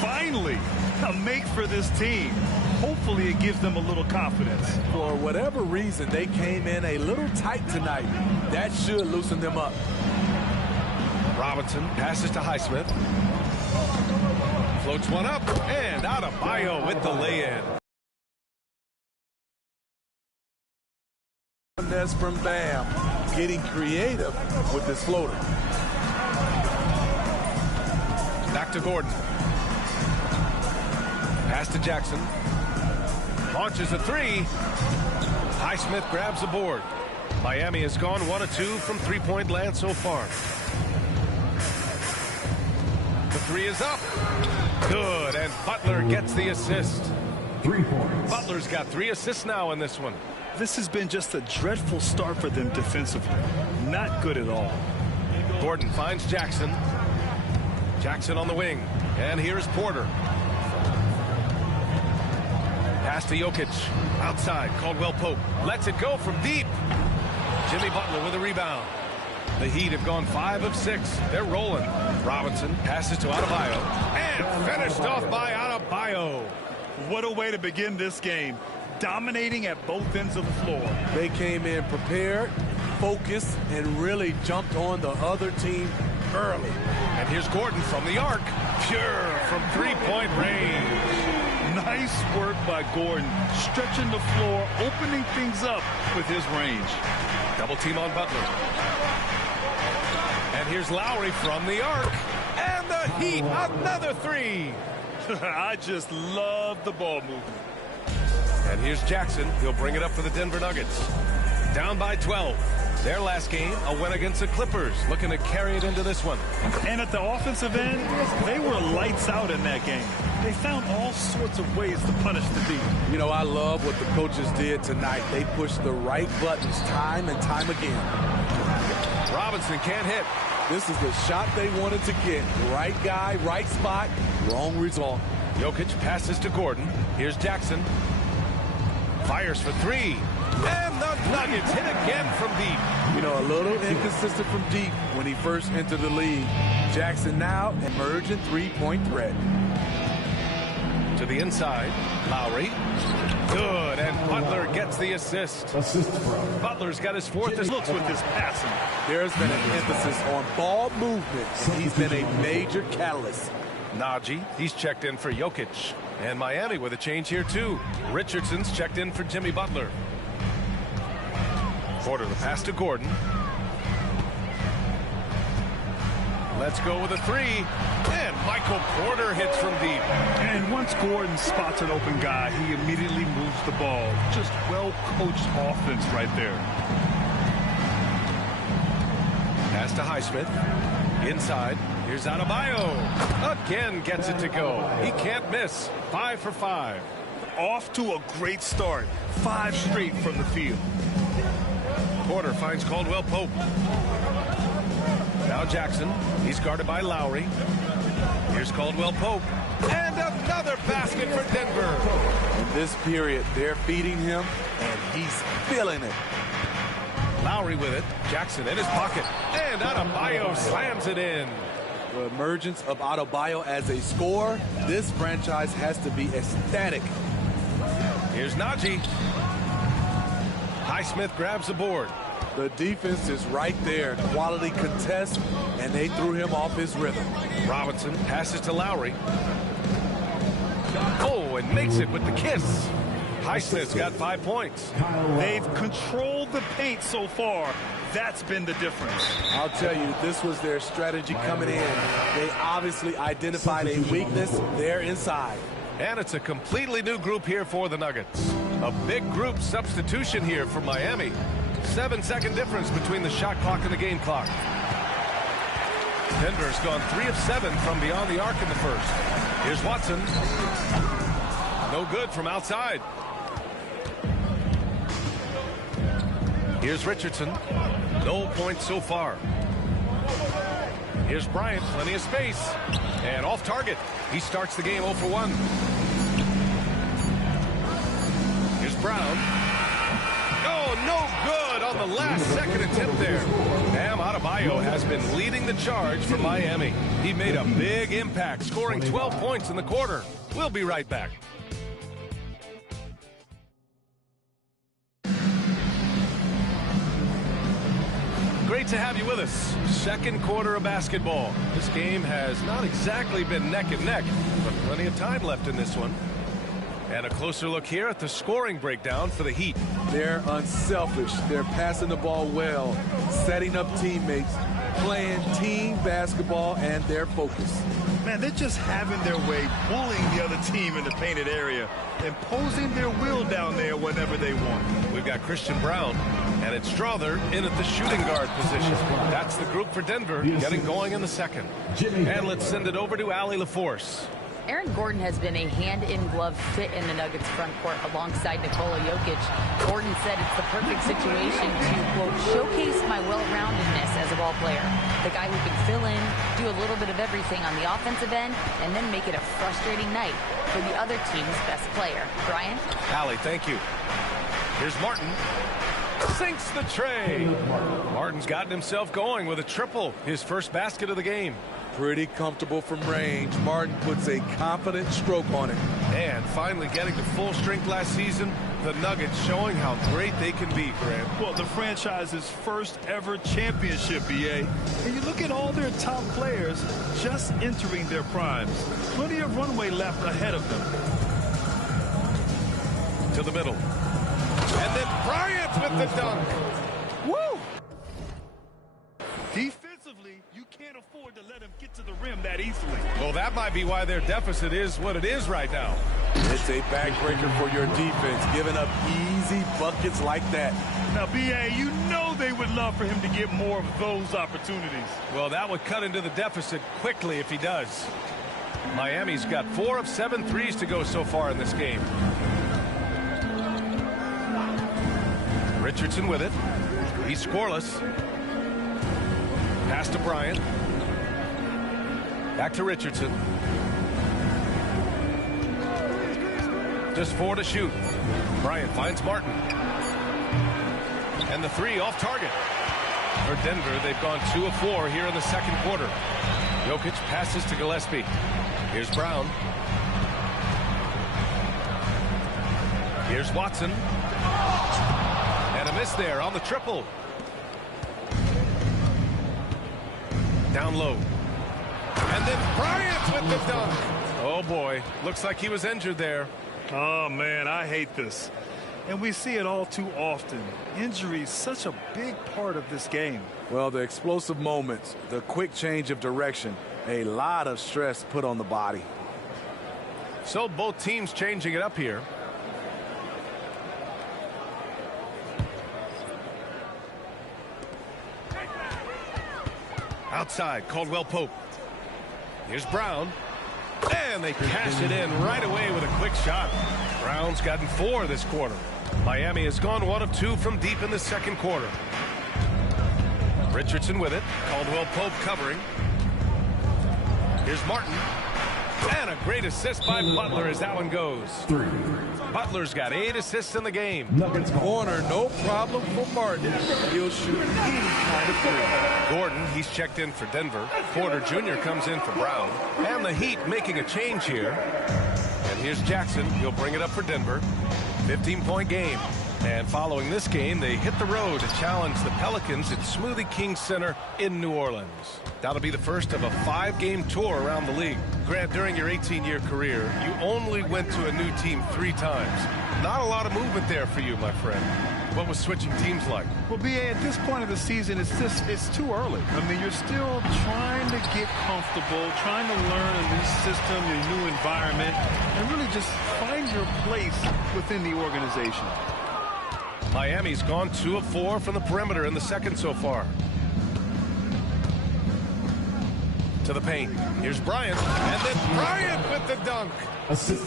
Finally, a make for this team. Hopefully it gives them a little confidence. For whatever reason, they came in a little tight tonight. That should loosen them up. Robinson passes to Highsmith. Floats one up, and Adebayo with the lay-in. That's from Bam, getting creative with this floater. Back to Gordon. Pass to Jackson. Launches a three. Highsmith grabs the board. Miami has gone 1 of 2 from three-point land so far. The three is up. Good, and Butler gets the assist. 3 points. Butler's got 3 assists now in this one. This has been just a dreadful start for them defensively. Not good at all. Gordon finds Jackson. Jackson on the wing. And here's Porter. Pass to Jokic. Outside. Caldwell Pope lets it go from deep. Jimmy Butler with a rebound. The Heat have gone 5 of 6. They're rolling. Robinson passes to Adebayo. And finished off by Adebayo. What a way to begin this game. Dominating at both ends of the floor. They came in prepared, focused, and really jumped on the other team early. And here's Gordon from the arc. Pure from three-point range. Nice work by Gordon. Stretching the floor, opening things up with his range. Double team on Butler. And here's Lowry from the arc. And the Heat, another three. I just love the ball movement. And here's Jackson. He'll bring it up for the Denver Nuggets. Down by 12. Their last game, a win against the Clippers. Looking to carry it into this one. And at the offensive end, they were lights out in that game. They found all sorts of ways to punish the D. You know, I love what the coaches did tonight. They pushed the right buttons time and time again. Robinson can't hit. This is the shot they wanted to get. Right guy, right spot, wrong result. Jokic passes to Gordon. Here's Jackson. Fires for three. And the Nuggets hit again from deep. You know, a little inconsistent from deep when he first entered the league. Jackson now emerging three-point threat. To the inside. Lowry. Good. And Butler gets the assist. Butler's got his fourth assist. Looks with his passing. There's been an emphasis on ball movement. He's been a major catalyst. Najee, he's checked in for Jokic. And Miami with a change here, too. Richardson's checked in for Jimmy Butler. Porter the pass to Gordon. Let's go with a three. And Michael Porter hits from deep. And once Gordon spots an open guy, he immediately moves the ball. Just well-coached offense right there. Pass to Highsmith. Inside. Here's Adebayo. Again gets it to go. He can't miss. 5 for 5. Off to a great start. 5 straight from the field. Porter finds Caldwell Pope. Now Jackson. He's guarded by Lowry. Here's Caldwell Pope. And another basket for Denver. In this period, they're feeding him, and he's feeling it. Lowry with it. Jackson in his pocket. And Adebayo slams it in. The emergence of Adebayo as a scorer, this franchise has to be ecstatic. Here's Najee. Highsmith grabs the board. The defense is right there. Quality contest, and they threw him off his rhythm. Robinson passes to Lowry. Oh, and makes it with the kiss. Highsmith's got 5 points. They've controlled the paint so far. That's been the difference. I'll tell you, this was their strategy coming in. They obviously identified a weakness there inside. And it's a completely new group here for the Nuggets. A big group substitution here for Miami. 7-second difference between the shot clock and the game clock. Denver's gone 3 of 7 from beyond the arc in the first. Here's Watson. No good from outside. Here's Richardson. No points so far. Here's Bryant. Plenty of space. And off target. He starts the game 0 for 1. Here's Brown. Oh, no good on the last second attempt there. Bam Adebayo has been leading the charge for Miami. He made a big impact, scoring 12 points in the quarter. We'll be right back. great to have you with us. Second quarter of basketball. This game has not exactly been neck and neck, but plenty of time left in this one. And a closer look here at the scoring breakdown for the Heat. They're unselfish. They're passing the ball well, setting up teammates, playing team basketball, and they're focused. Man, they're just having their way, bullying the other team in the painted area, imposing their will down there whenever they want. We've got Christian Brown, and it's Strother in at the shooting guard position. That's the group for Denver, getting going in the second. And let's send it over to Allie LaForce. Aaron Gordon has been a hand-in-glove fit in the Nuggets front court alongside Nikola Jokic. Gordon said it's the perfect situation to, quote, showcase my well-roundedness as a ball player. The guy who can fill in, do a little bit of everything on the offensive end, and then make it a frustrating night for the other team's best player. Brian? Allie, thank you. Here's Martin. Sinks the tray. Martin's gotten himself going with a triple, his first basket of the game. Pretty comfortable from range. Martin puts a confident stroke on it. And finally getting to full strength last season, the Nuggets showing how great they can be, Grant. Well, the franchise's first ever championship, BA. And you look at all their top players just entering their primes. Plenty of runway left ahead of them. To the middle. And then Bryant with the dunk. Woo! Defensively, you can't afford to let him get to the rim that easily. Well, that might be why their deficit is what it is right now. It's a backbreaker for your defense, giving up easy buckets like that. Now, BA, you know they would love for him to get more of those opportunities. Well, that would cut into the deficit quickly if he does. Miami's got 4 of 7 threes to go so far in this game. Richardson with it. He's scoreless. Pass to Bryant. Back to Richardson. Just 4 to shoot. Bryant finds Martin. And the 3 off target. For Denver, they've gone 2 of 4 here in the second quarter. Jokic passes to Gillespie. Here's Brown. Here's Watson. And a miss there on the triple. Down low. And then Bryant with the dunk. Oh, boy. Looks like he was injured there. Oh, man, I hate this. And we see it all too often. Injury is such a big part of this game. Well, the explosive moments, the quick change of direction, a lot of stress put on the body. So both teams changing it up here. Outside, Caldwell Pope. Here's Brown. And they cash it in right away with a quick shot. Brown's gotten 4 this quarter. Miami has gone 1 of 2 from deep in the second quarter. Richardson with it. Caldwell Pope covering. Here's Martin. And a great assist by Butler as that one goes. 3. Butler's got 8 assists in the game. Corner, no problem for Martin. He'll shoot any kind of 3. Gordon, he's checked in for Denver. Porter Jr. comes in for Brown. And the Heat making a change here. And here's Jackson. He'll bring it up for Denver. 15-point game. And following this game, they hit the road to challenge the Pelicans at Smoothie King Center in New Orleans. That'll be the first of a 5-game tour around the league. Grant, during your 18-year career, you only went to a new team 3 times. Not a lot of movement there for you, my friend. What was switching teams like? Well, BA, at this point of the season, it's too early. I mean, you're still trying to get comfortable, trying to learn a new system, a new environment, and really just find your place within the organization. Miami's gone 2 of 4 from the perimeter in the second so far. To the paint. Here's Bryant. And then Bryant with the dunk.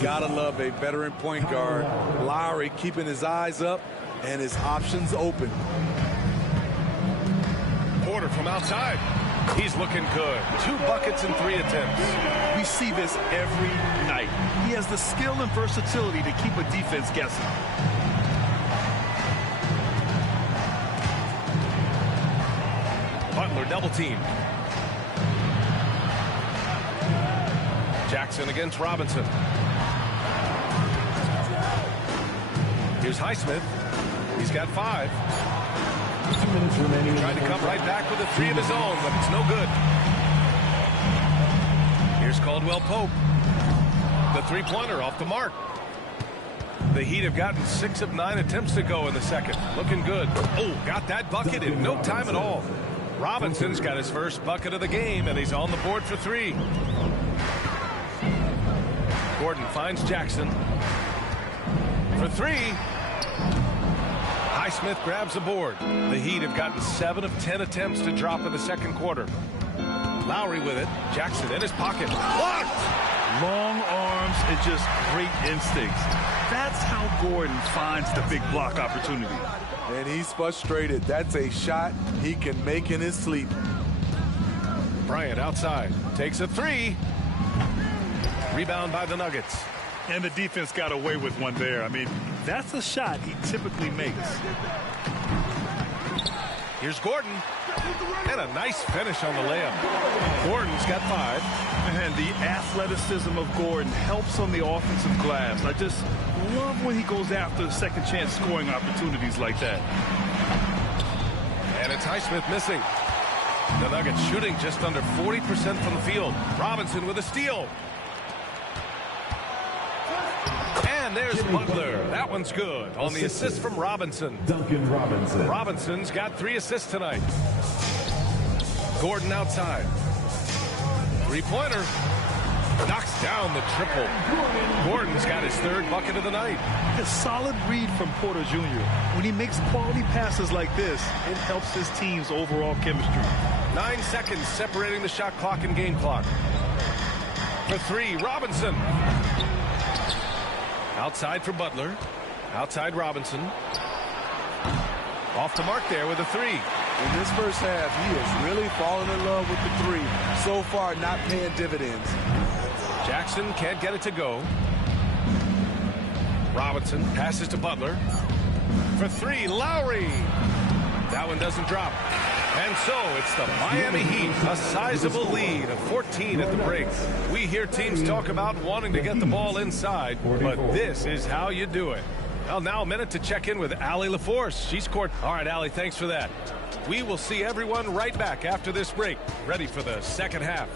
Gotta love a veteran point guard. Lowry keeping his eyes up and his options open. Porter from outside. He's looking good. 2 buckets and 3 attempts. We see this every night. He has the skill and versatility to keep a defense guessing. Butler double team. Jackson against Robinson. Here's Highsmith. He's got 5. 2 minutes remaining. Tried to come right back with a three of his own, but it's no good. Here's Caldwell Pope. The three-pointer off the mark. The Heat have gotten 6 of 9 attempts to go in the second. Looking good. Oh, got that bucket in no time at all. Robinson's got his first bucket of the game, and he's on the board for 3. Gordon finds Jackson for 3. Highsmith grabs the board. The Heat have gotten 7 of 10 attempts to drop in the second quarter. Lowry with it. Jackson in his pocket. Blocked! Long arms and just great instincts. That's how Gordon finds the big block opportunity. And he's frustrated. That's a shot he can make in his sleep. Bryant outside. Takes a 3. Rebound by the Nuggets. And the defense got away with one there. I mean, that's a shot he typically makes. Here's Gordon. And a nice finish on the layup. Gordon's got 5. And the athleticism of Gordon helps on the offensive glass. I just love when he goes after second chance scoring opportunities like that. And it's Highsmith missing. The Nuggets shooting just under 40% from the field. Robinson with a steal. And there's Butler. That one's good. On the assist from Robinson. Duncan Robinson. Robinson's got 3 assists tonight. Gordon outside. Three-pointer. Knocks down the triple. Gordon's got his 3rd bucket of the night. A solid read from Porter Jr. When he makes quality passes like this, it helps his team's overall chemistry. 9 seconds separating the shot clock and game clock. For 3, Robinson. Outside for Butler. Outside Robinson. Off the mark there with a 3. In this first half, he has really fallen in love with the 3. So far, not paying dividends. Jackson can't get it to go. Robinson passes to Butler. For 3, Lowry. That one doesn't drop. And so it's the Miami Heat, a sizable lead of 14 at the break. We hear teams talk about wanting to get the ball inside, but this is how you do it. Well, now a minute to check in with Allie LaForce. She's court. All right, Allie, thanks for that. We will see everyone right back after this break, ready for the second half.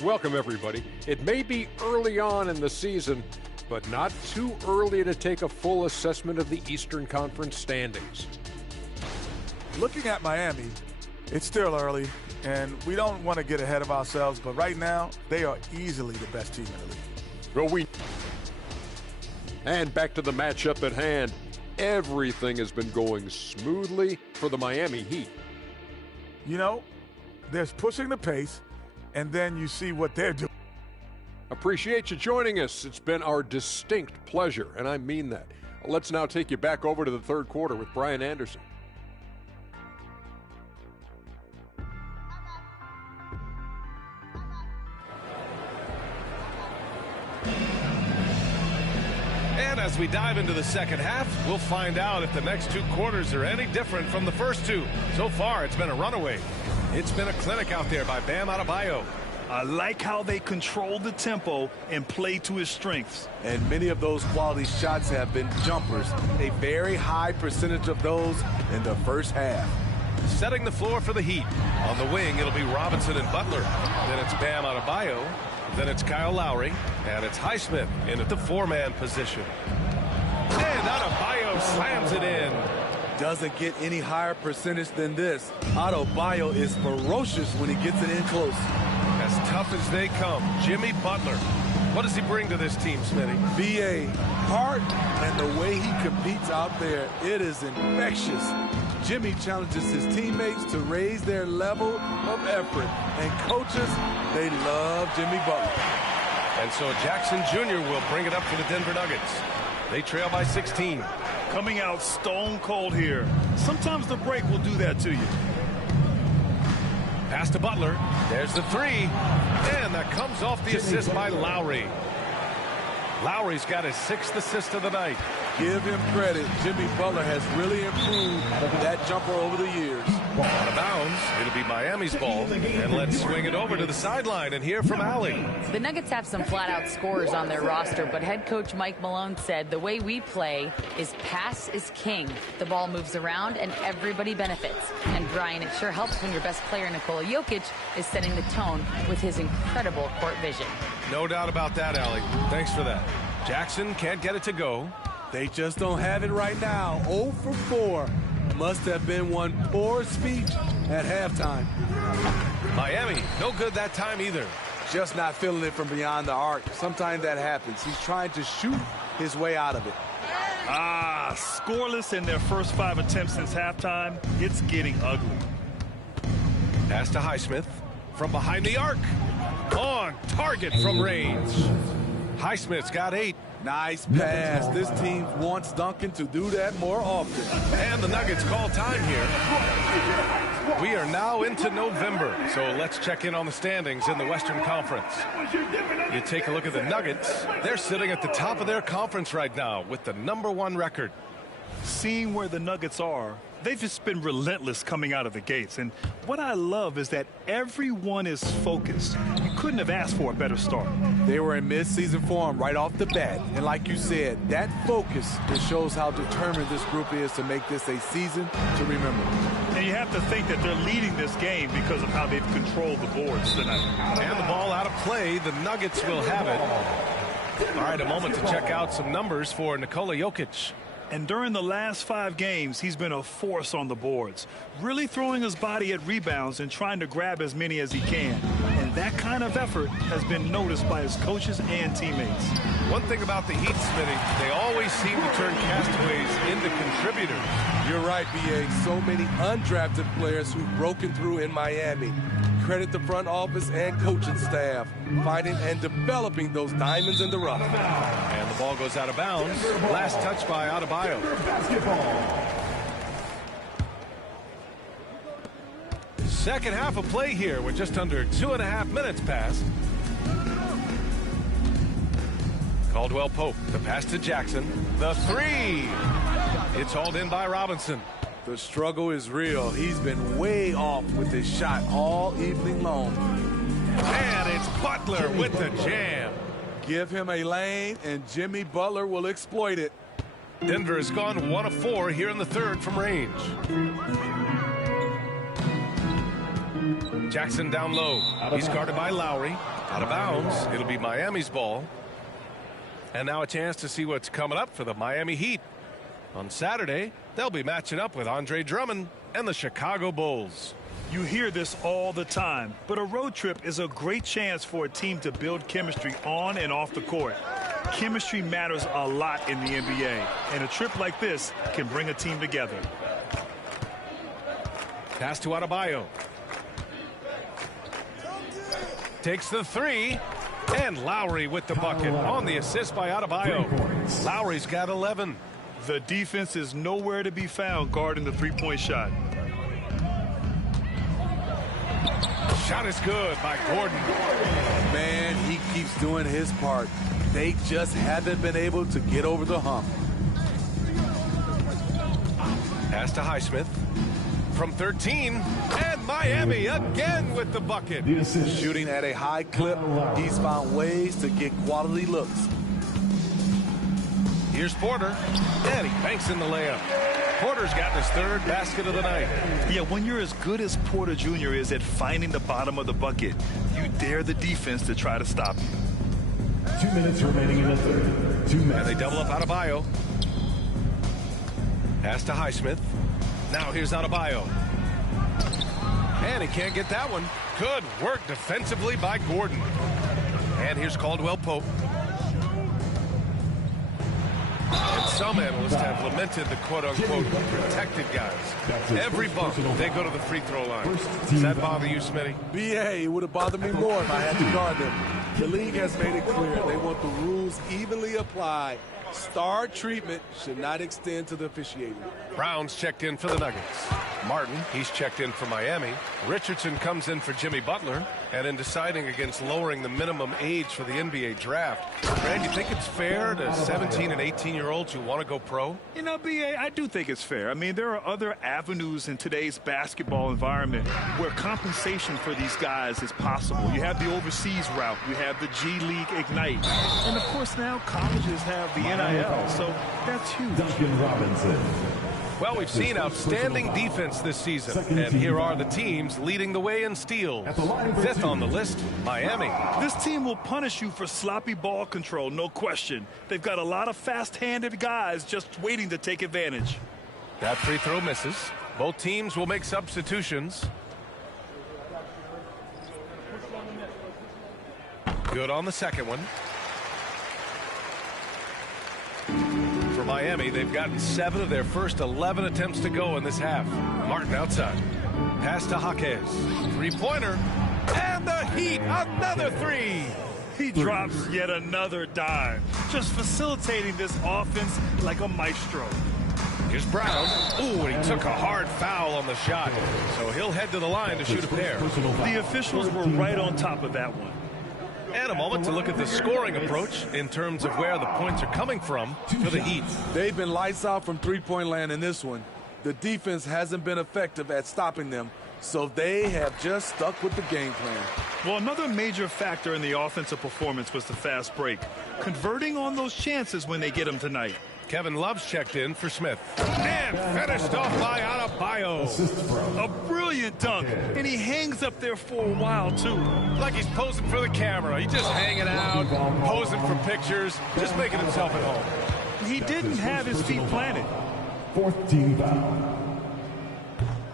Welcome, everybody. It may be early on in the season, but not too early to take a full assessment of the Eastern Conference standings. Looking at Miami, it's still early, and we don't want to get ahead of ourselves, but right now, they are easily the best team in the league. Well, and back to the matchup at hand. Everything has been going smoothly for the Miami Heat. You know, there's pushing the pace, and then you see what they're doing. Appreciate you joining us. It's been our distinct pleasure, and I mean that. Let's now take you back over to the third quarter with Brian Anderson. And as we dive into the second half, we'll find out if the next 2 quarters are any different from the first 2. So far, it's been a runaway. It's been a clinic out there by Bam Adebayo. I like how they control the tempo and play to his strengths. And many of those quality shots have been jumpers. A very high percentage of those in the first half. Setting the floor for the Heat. On the wing, it'll be Robinson and Butler. Then it's Bam Adebayo. Then it's Kyle Lowry. And it's Highsmith in at the 4-man position. And Adebayo slams it in. Doesn't get any higher percentage than this. Adebayo is ferocious when he gets it in close. As tough as they come, Jimmy Butler. What does he bring to this team, Smitty? BA, heart, and the way he competes out there, it is infectious. Jimmy challenges his teammates to raise their level of effort. And coaches, they love Jimmy Butler. And so Jackson Jr. will bring it up for the Denver Nuggets. They trail by 16. Coming out stone cold here. Sometimes the break will do that to you. Pass to Butler. There's the 3. And that comes off the assist by Lowry. Lowry's got his 6th assist of the night. Give him credit. Jimmy Butler has really improved that jumper over the years. Out of bounds. It'll be Miami's ball. And let's swing it over to the sideline and hear from Allie. The Nuggets have some flat-out scorers on their roster, but head coach Mike Malone said the way we play is pass is king. The ball moves around and everybody benefits. And Brian, it sure helps when your best player, Nikola Jokic, is setting the tone with his incredible court vision. No doubt about that, Allie. Thanks for that. Jackson can't get it to go. They just don't have it right now. 0 for 4. Must have been one poor speech at halftime. Miami, no good that time either. Just not feeling it from beyond the arc. Sometimes that happens. He's trying to shoot his way out of it. Scoreless in their first 5 attempts since halftime. It's getting ugly. Pass to Highsmith from behind the arc. On target from range. Highsmith's got 8. Nice pass. This team wants Duncan to do that more often. And the Nuggets call time here. We are now into November, so let's check in on the standings in the Western Conference. You take a look at the Nuggets. They're sitting at the top of their conference right now with the #1 record. Seeing where the Nuggets are, they've just been relentless coming out of the gates. And what I love is that everyone is focused. You couldn't have asked for a better start. They were in mid-season form right off the bat. And like you said, that focus, it shows how determined this group is to make this a season to remember. And you have to think that they're leading this game because of how they've controlled the boards tonight. And the ball out of play. The Nuggets will have it. All right, a moment to check out some numbers for Nikola Jokic. And during the last 5 games, he's been a force on the boards, really throwing his body at rebounds and trying to grab as many as he can. And that kind of effort has been noticed by his coaches and teammates. One thing about the Heat, Smitty, they always seem to turn castaways into contributors. You're right, B.A. So many undrafted players who've broken through in Miami. Credit the front office and coaching staff, finding and developing those diamonds in the rough. And the ball goes out of bounds. Last touch by Adebayo. Second half of play here with just under 2.5 minutes passed. Caldwell Pope, the pass to Jackson. The 3. It's hauled in by Robinson. The struggle is real. He's been way off with his shot all evening long. And it's Butler with the jam. Give him a lane, and Jimmy Butler will exploit it. Denver has gone 1 of 4 here in the third from range. Jackson down low. He's guarded by Lowry. Out of bounds. It'll be Miami's ball. And now a chance to see what's coming up for the Miami Heat. On Saturday, they'll be matching up with Andre Drummond and the Chicago Bulls. You hear this all the time, but a road trip is a great chance for a team to build chemistry on and off the court. Chemistry matters a lot in the NBA, and a trip like this can bring a team together. Pass to Adebayo. Takes the 3, and Lowry with the bucket on the assist by Adebayo. Lowry's got 11. The defense is nowhere to be found guarding the three-point shot. Shot is good by Gordon. Man, he keeps doing his part. They just haven't been able to get over the hump. Pass to Highsmith. From 13, and Miami again with the bucket. Shooting at a high clip, he's found ways to get quality looks. Here's Porter, and he banks in the layup. Porter's gotten his 3rd basket of the night. Yeah, when you're as good as Porter Jr. is at finding the bottom of the bucket, you dare the defense to try to stop you. 2 minutes remaining in the third. 2 minutes. And they double up Adebayo. Pass to Highsmith. Now here's Adebayo. And he can't get that one. Good work defensively by Gordon. And here's Caldwell Pope. And some analysts have lamented the quote-unquote protected guys. Every bump, they go to the free throw line. Does that bother you, Smitty? B.A., it would have bothered me more if I had to guard them. The league has made it clear they want the rules evenly applied. Star treatment should not extend to the officiating. Brown's checked in for the Nuggets. Martin, he's checked in for Miami. Richardson comes in for Jimmy Butler. And in deciding against lowering the minimum age for the NBA draft, Brad, you think it's fair to 17 and 18-year-olds who want to go pro? You know, B.A., I do think it's fair. I mean, there are other avenues in today's basketball environment where compensation for these guys is possible. You have the overseas route. You have the G League Ignite. And, of course, now colleges have the NIL. So that's huge. Duncan Robinson. Well, we've seen outstanding defense this season, and here are the teams leading the way in steals. Fifth on the list, Miami. This team will punish you for sloppy ball control, no question. They've got a lot of fast-handed guys just waiting to take advantage. That free throw misses. Both teams will make substitutions. Good on the second one. For Miami, they've gotten 7 of their first 11 attempts to go in this half. Martin outside. Pass to Jaquez. Three-pointer. And the Heat, another three. He drops yet another dime. Just facilitating this offense like a maestro. Here's Brown. Ooh, and he took a hard foul on the shot. So he'll head to the line to shoot a pair. The officials were right on top of that one. And a moment to look at the scoring approach in terms of where the points are coming from for the Heat. They've been lights out from three-point land in this one. The defense hasn't been effective at stopping them, so they have just stuck with the game plan. Well, another major factor in the offensive performance was the fast break. Converting on those chances when they get them tonight. Kevin Love's checked in for Smith. And finished off by Adebayo. A brilliant dunk, and he hangs up there for a while, too. Like he's posing for the camera. He's just hanging out, posing for pictures, just making himself at home. He didn't have his feet planted. Fourth team foul.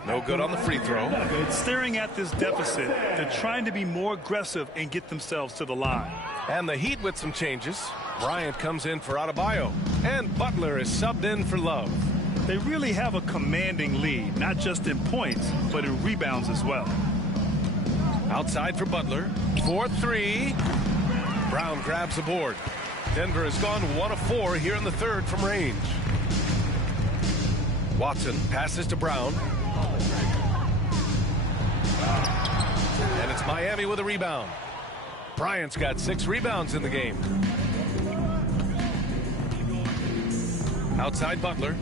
No good on the free throw. Staring at this deficit, they're trying to be more aggressive and get themselves to the line. And the Heat with some changes. Bryant comes in for Adebayo. And Butler is subbed in for Love. They really have a commanding lead, not just in points, but in rebounds as well. Outside for Butler. 4-3. Brown grabs the board. Denver has gone 1 of 4 here in the third from range. Watson passes to Brown. And it's Miami with a rebound. Bryant's got 6 rebounds in the game. Outside Butler.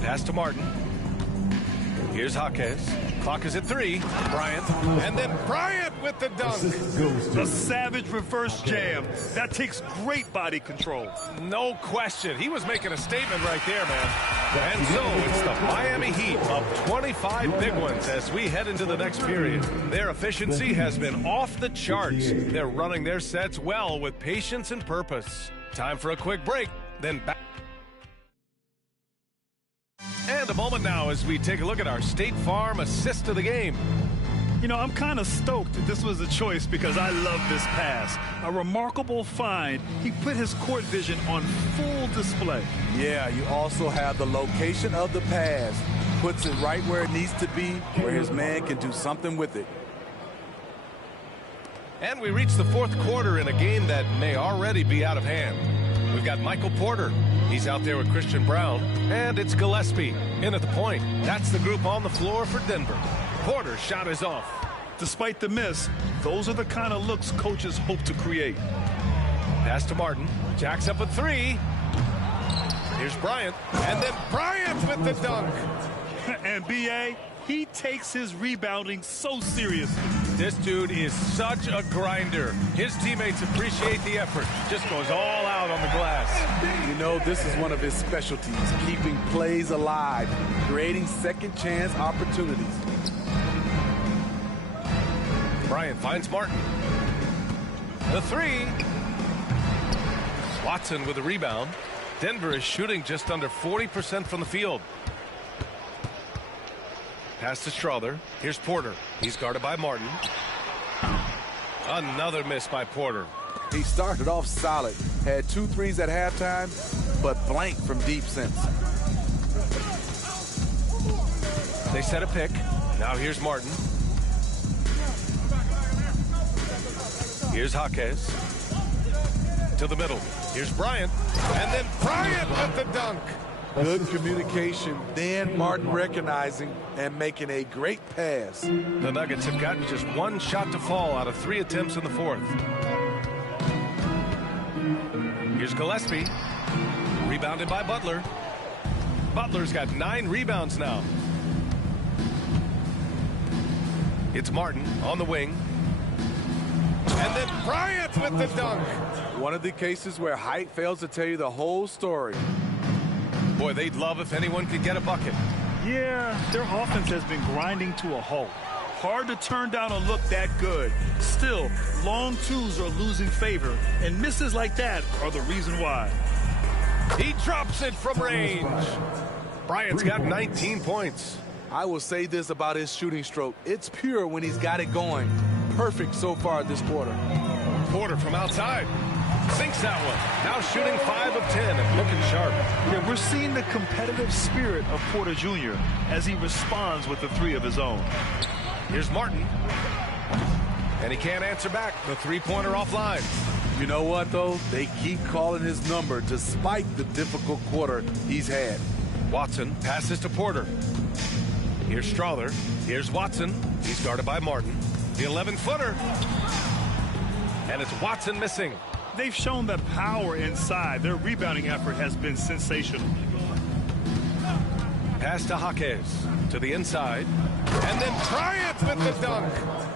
Pass to Martin. Here's Jaquez. Clock is at 3. Bryant. And then Bryant with the dunk. A savage reverse jam. That takes great body control. No question. He was making a statement right there, man. And so it's the Miami Heat up 25 big ones as we head into the next period. Their efficiency has been off the charts. They're running their sets well with patience and purpose. Time for a quick break, then back. And a moment now as we take a look at our State Farm assist of the game. You know, I'm kind of stoked that this was a choice because I love this pass. A remarkable find. He put his court vision on full display. Yeah, you also have the location of the pass. Puts it right where it needs to be, where his man can do something with it. And we reach the fourth quarter in a game that may already be out of hand. We've got Michael Porter. He's out there with Christian Brown. And it's Gillespie in at the point. That's the group on the floor for Denver. Porter's shot is off. Despite the miss, those are the kind of looks coaches hope to create. Pass to Martin. Jacks up a 3. Here's Bryant. And then Bryant with the dunk. And B.A., he takes his rebounding so seriously. This dude is such a grinder. His teammates appreciate the effort. Just goes all out on the glass. You know, this is one of his specialties, keeping plays alive, creating second chance opportunities. Bryant finds Martin. The 3. Watson with a rebound. Denver is shooting just under 40% from the field. Pass to Strother. Here's Porter. He's guarded by Martin. Another miss by Porter. He started off solid. Had 2 threes at halftime, but blank from deep since. They set a pick. Now here's Martin. Here's Jaquez. To the middle. Here's Bryant. And then Bryant with the dunk. Good communication. Dan Martin recognizing and making a great pass. The Nuggets have gotten just one shot to fall out of 3 attempts in the fourth. Here's Gillespie. Rebounded by Butler. Butler's got 9 rebounds now. It's Martin on the wing. And then Bryant with the dunk. One of the cases where height fails to tell you the whole story. Boy, they'd love if anyone could get a bucket. Yeah, their offense has been grinding to a halt. Hard to turn down a look that good. Still, long twos are losing favor, and misses like that are the reason why. He drops it from range. Bryant's got 19 points. I will say this about his shooting stroke. It's pure when he's got it going. Perfect so far this quarter. Porter from outside. Sinks that one. Now shooting 5 of 10 and looking sharp. Yeah, we're seeing the competitive spirit of Porter Jr. as he responds with the 3 of his own. Here's Martin. And he can't answer back. The 3-pointer offline. You know what, though? They keep calling his number despite the difficult quarter he's had. Watson passes to Porter. Here's Strother. Here's Watson. He's guarded by Martin. The 11-footer. And it's Watson missing. They've shown the power inside. Their rebounding effort has been sensational. Pass to Jaquez. To the inside. And then Bryant with the dunk.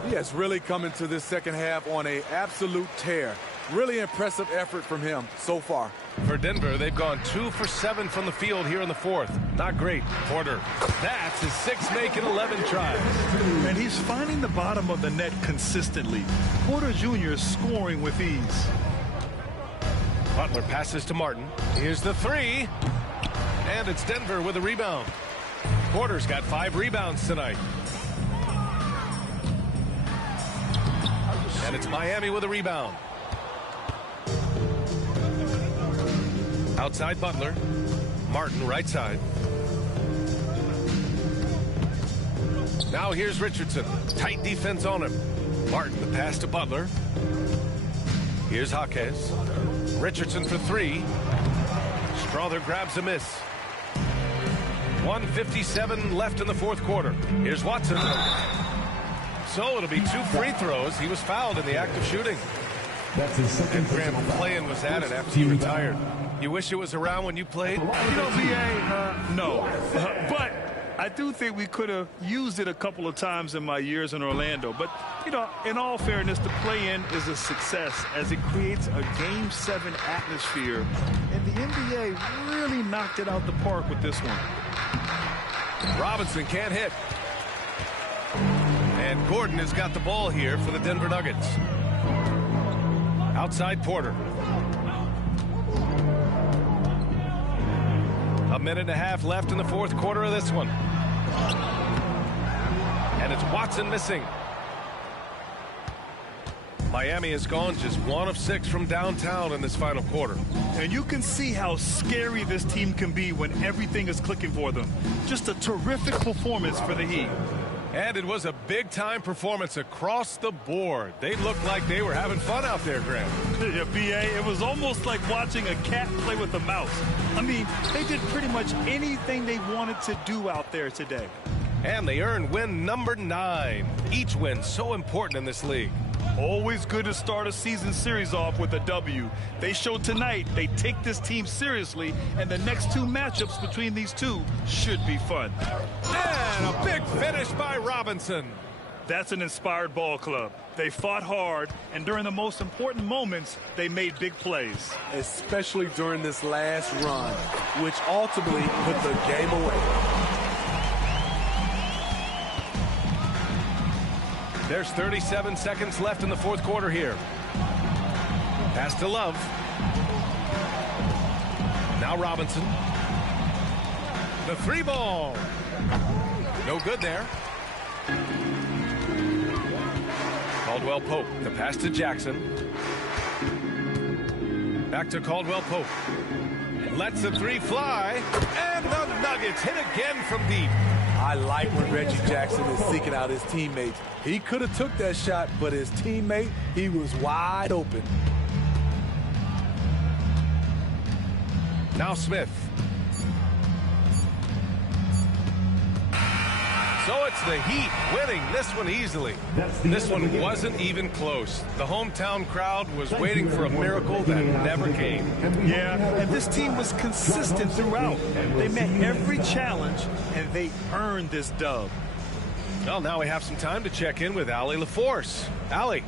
He has really come into this second half on an absolute tear. Really impressive effort from him so far. For Denver, they've gone 2 for 7 from the field here in the fourth. Not great. Porter. That's his 6th make in 11 tries. And he's finding the bottom of the net consistently. Porter Jr. is scoring with ease. Butler passes to Martin. Here's the 3. And it's Denver with a rebound. Porter's got 5 rebounds tonight. And it's Miami with a rebound. Outside Butler. Martin right side. Now here's Richardson. Tight defense on him. Martin the pass to Butler. Here's Jaquez. Richardson for 3. Strother grabs a miss. 1:57 left in the fourth quarter. Here's Watson. So it'll be 2 free throws. He was fouled in the act of shooting. And Graham Playin was at it after he retired. You wish it was around when you played? You know, B.A., no. But I do think we could have used it a couple of times in my years in Orlando. But, you know, in all fairness, the play-in is a success as it creates a Game 7 atmosphere. And the NBA really knocked it out the park with this one. Robinson can't hit. And Gordon has got the ball here for the Denver Nuggets. Outside Porter. A minute and a half left in the fourth quarter of this one. And it's Watson missing. Miami has gone just 1 of 6 from downtown in this final quarter. And you can see how scary this team can be when everything is clicking for them. Just a terrific performance for the Heat. And it was a big-time performance across the board. They looked like they were having fun out there, Graham. Yeah, B.A., it was almost like watching a cat play with a mouse. I mean, they did pretty much anything they wanted to do out there today. And they earned win number 9. Each win so important in this league. Always good to start a season series off with a W. They showed tonight they take this team seriously, and the next 2 matchups between these two should be fun. And a big finish by Robinson. That's an inspired ball club. They fought hard, and during the most important moments, they made big plays. Especially during this last run, which ultimately put the game away. There's 37 seconds left in the fourth quarter here. Pass to Love. Now Robinson. The 3-ball. No good there. Caldwell Pope. The pass to Jackson. Back to Caldwell Pope. Lets the 3 fly. And the Nuggets hit again from deep. I like when Reggie Jackson is seeking out his teammates. He could have took that shot, but his teammate, he was wide open. Now Smith. So it's the Heat winning this one easily. This one wasn't even close. The hometown crowd was waiting for a miracle that never came. Yeah, and this team was consistent throughout. They met every challenge, and they earned this dub. Well, now we have some time to check in with Allie LaForce. Allie.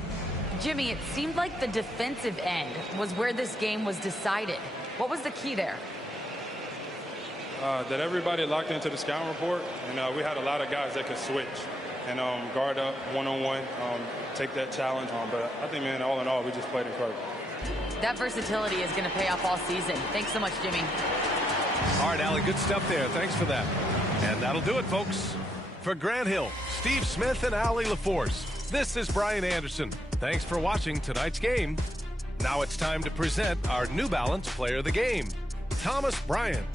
Jimmy, it seemed like the defensive end was where this game was decided. What was the key there? That everybody locked into the scouting report, and we had a lot of guys that could switch and guard up one-on-one, take that challenge on. But I think, man, all in all, we just played incredible. That versatility is going to pay off all season. Thanks so much, Jimmy. All right, Allie, good stuff there. Thanks for that. And that'll do it, folks. For Grant Hill, Steve Smith, and Allie LaForce, this is Brian Anderson. Thanks for watching tonight's game. Now it's time to present our New Balance Player of the Game, Thomas Bryant.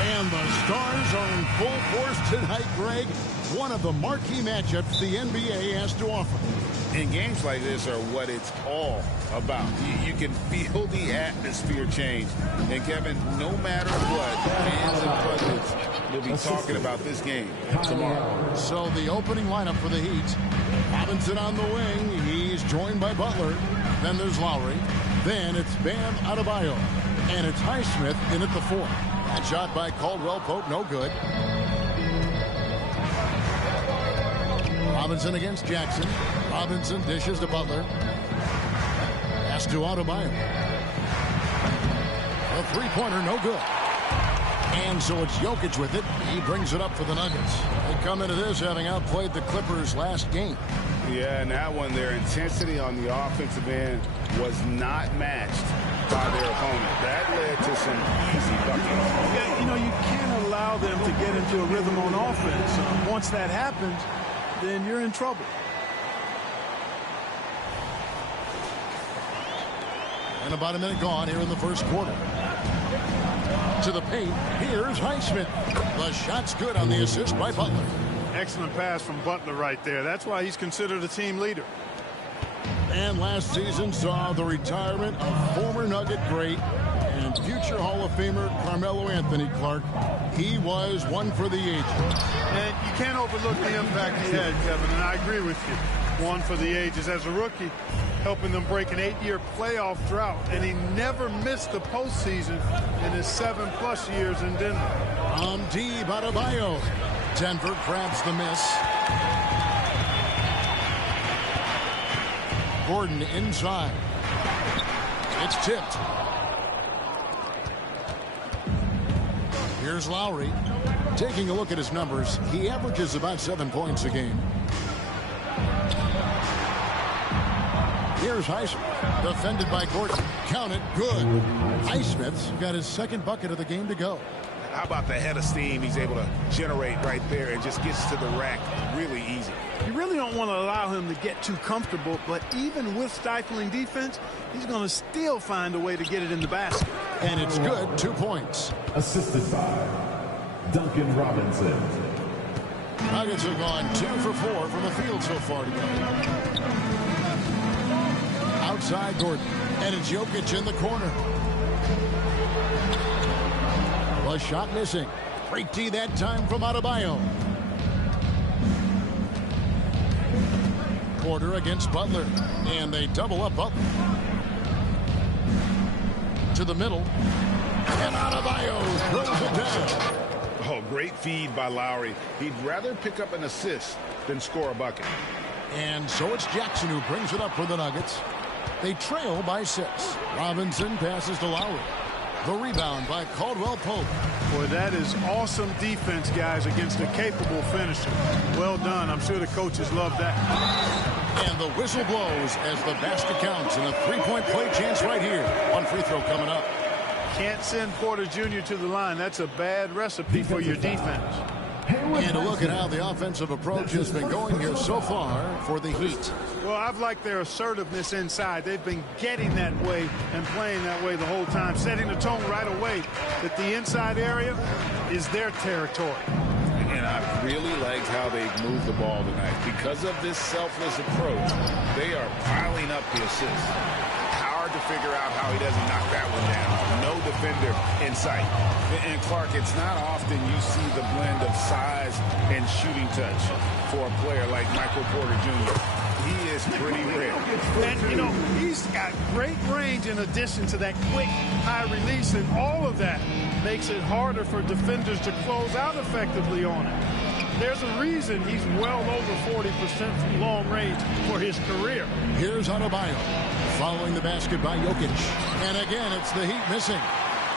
And the Stars are in full force tonight, Greg. One of the marquee matchups the NBA has to offer. And games like this are what it's all about. You can feel the atmosphere change. And, Kevin, no matter what, fans and pundits will be talking about this game tomorrow. So the opening lineup for the Heat. Robinson on the wing. He's joined by Butler. Then there's Lowry. Then it's Bam Adebayo. And it's Highsmith in at the 4. That shot by Caldwell Pope, no good. Robinson against Jackson. Robinson dishes to Butler. Pass to Adebayo. A three-pointer, no good. And so it's Jokic with it. He brings it up for the Nuggets. They come into this having outplayed the Clippers last game. Yeah, and that one, their intensity on the offensive end was not matched by their opponent. That led to some easy buckets. Yeah, you know, you can't allow them to get into a rhythm on offense. Once that happens, then you're in trouble. And about a minute gone here in the first quarter. To the paint, here's Highsmith. The shot's good on the assist by Butler. Excellent pass from Butler right there. That's why he's considered a team leader. And last season saw the retirement of former Nugget great and future Hall of Famer Carmelo Anthony Clark. He was one for the ages. And you can't overlook the impact he had, Kevin, and I agree with you. One for the ages. As a rookie, helping them break an 8-year playoff drought, and he never missed the postseason in his 7+ years in Denver. D. Adebayo. Denver grabs the miss. Gordon inside. It's tipped. Here's Lowry. Taking a look at his numbers, he averages about 7 points a game. Here's Highsmith. Defended by Gordon. Count it. Good. Highsmith's got his second bucket of the game to go. How about the head of steam he's able to generate right there and just gets to the rack really easy. You really don't want to allow him to get too comfortable, but even with stifling defense, he's going to still find a way to get it in the basket. And it's good. 2 points. Assisted by Duncan Robinson. Nuggets have gone 2 for 4 from the field so far today. Outside Gordon. And it's Jokic in the corner. The shot missing. Great D that time from Adebayo. Porter against Butler. And they double up Butler. To the middle. And Adebayo throws it down. Oh, great feed by Lowry. He'd rather pick up an assist than score a bucket. And so it's Jackson who brings it up for the Nuggets. They trail by 6. Robinson passes to Lowry. The rebound by Caldwell Pope. Boy, that is awesome defense, guys, against a capable finisher. Well done. I'm sure the coaches love that. And the whistle blows as the basket counts, and a three-point play chance right here. One free throw coming up. Can't send Porter Jr. to the line. That's a bad recipe for your defense. And a look at how the offensive approach has been going here so far for the Heat. Well, I've liked their assertiveness inside. They've been getting that way and playing that way the whole time, setting the tone right away that the inside area is their territory. And I really liked how they've moved the ball tonight. Because of this selfless approach, they are piling up the assists. Hard to figure out how he doesn't knock that one down. No defender in sight. And Clark, it's not often you see the blend of size and shooting touch for a player like Michael Porter Jr. He is pretty rare. And, you know, he's got great range in addition to that quick high release, and all of that makes it harder for defenders to close out effectively on it. There's a reason he's well over 40% from long range for his career. Here's Adebayo following the basket by Jokic. And again, it's the Heat missing.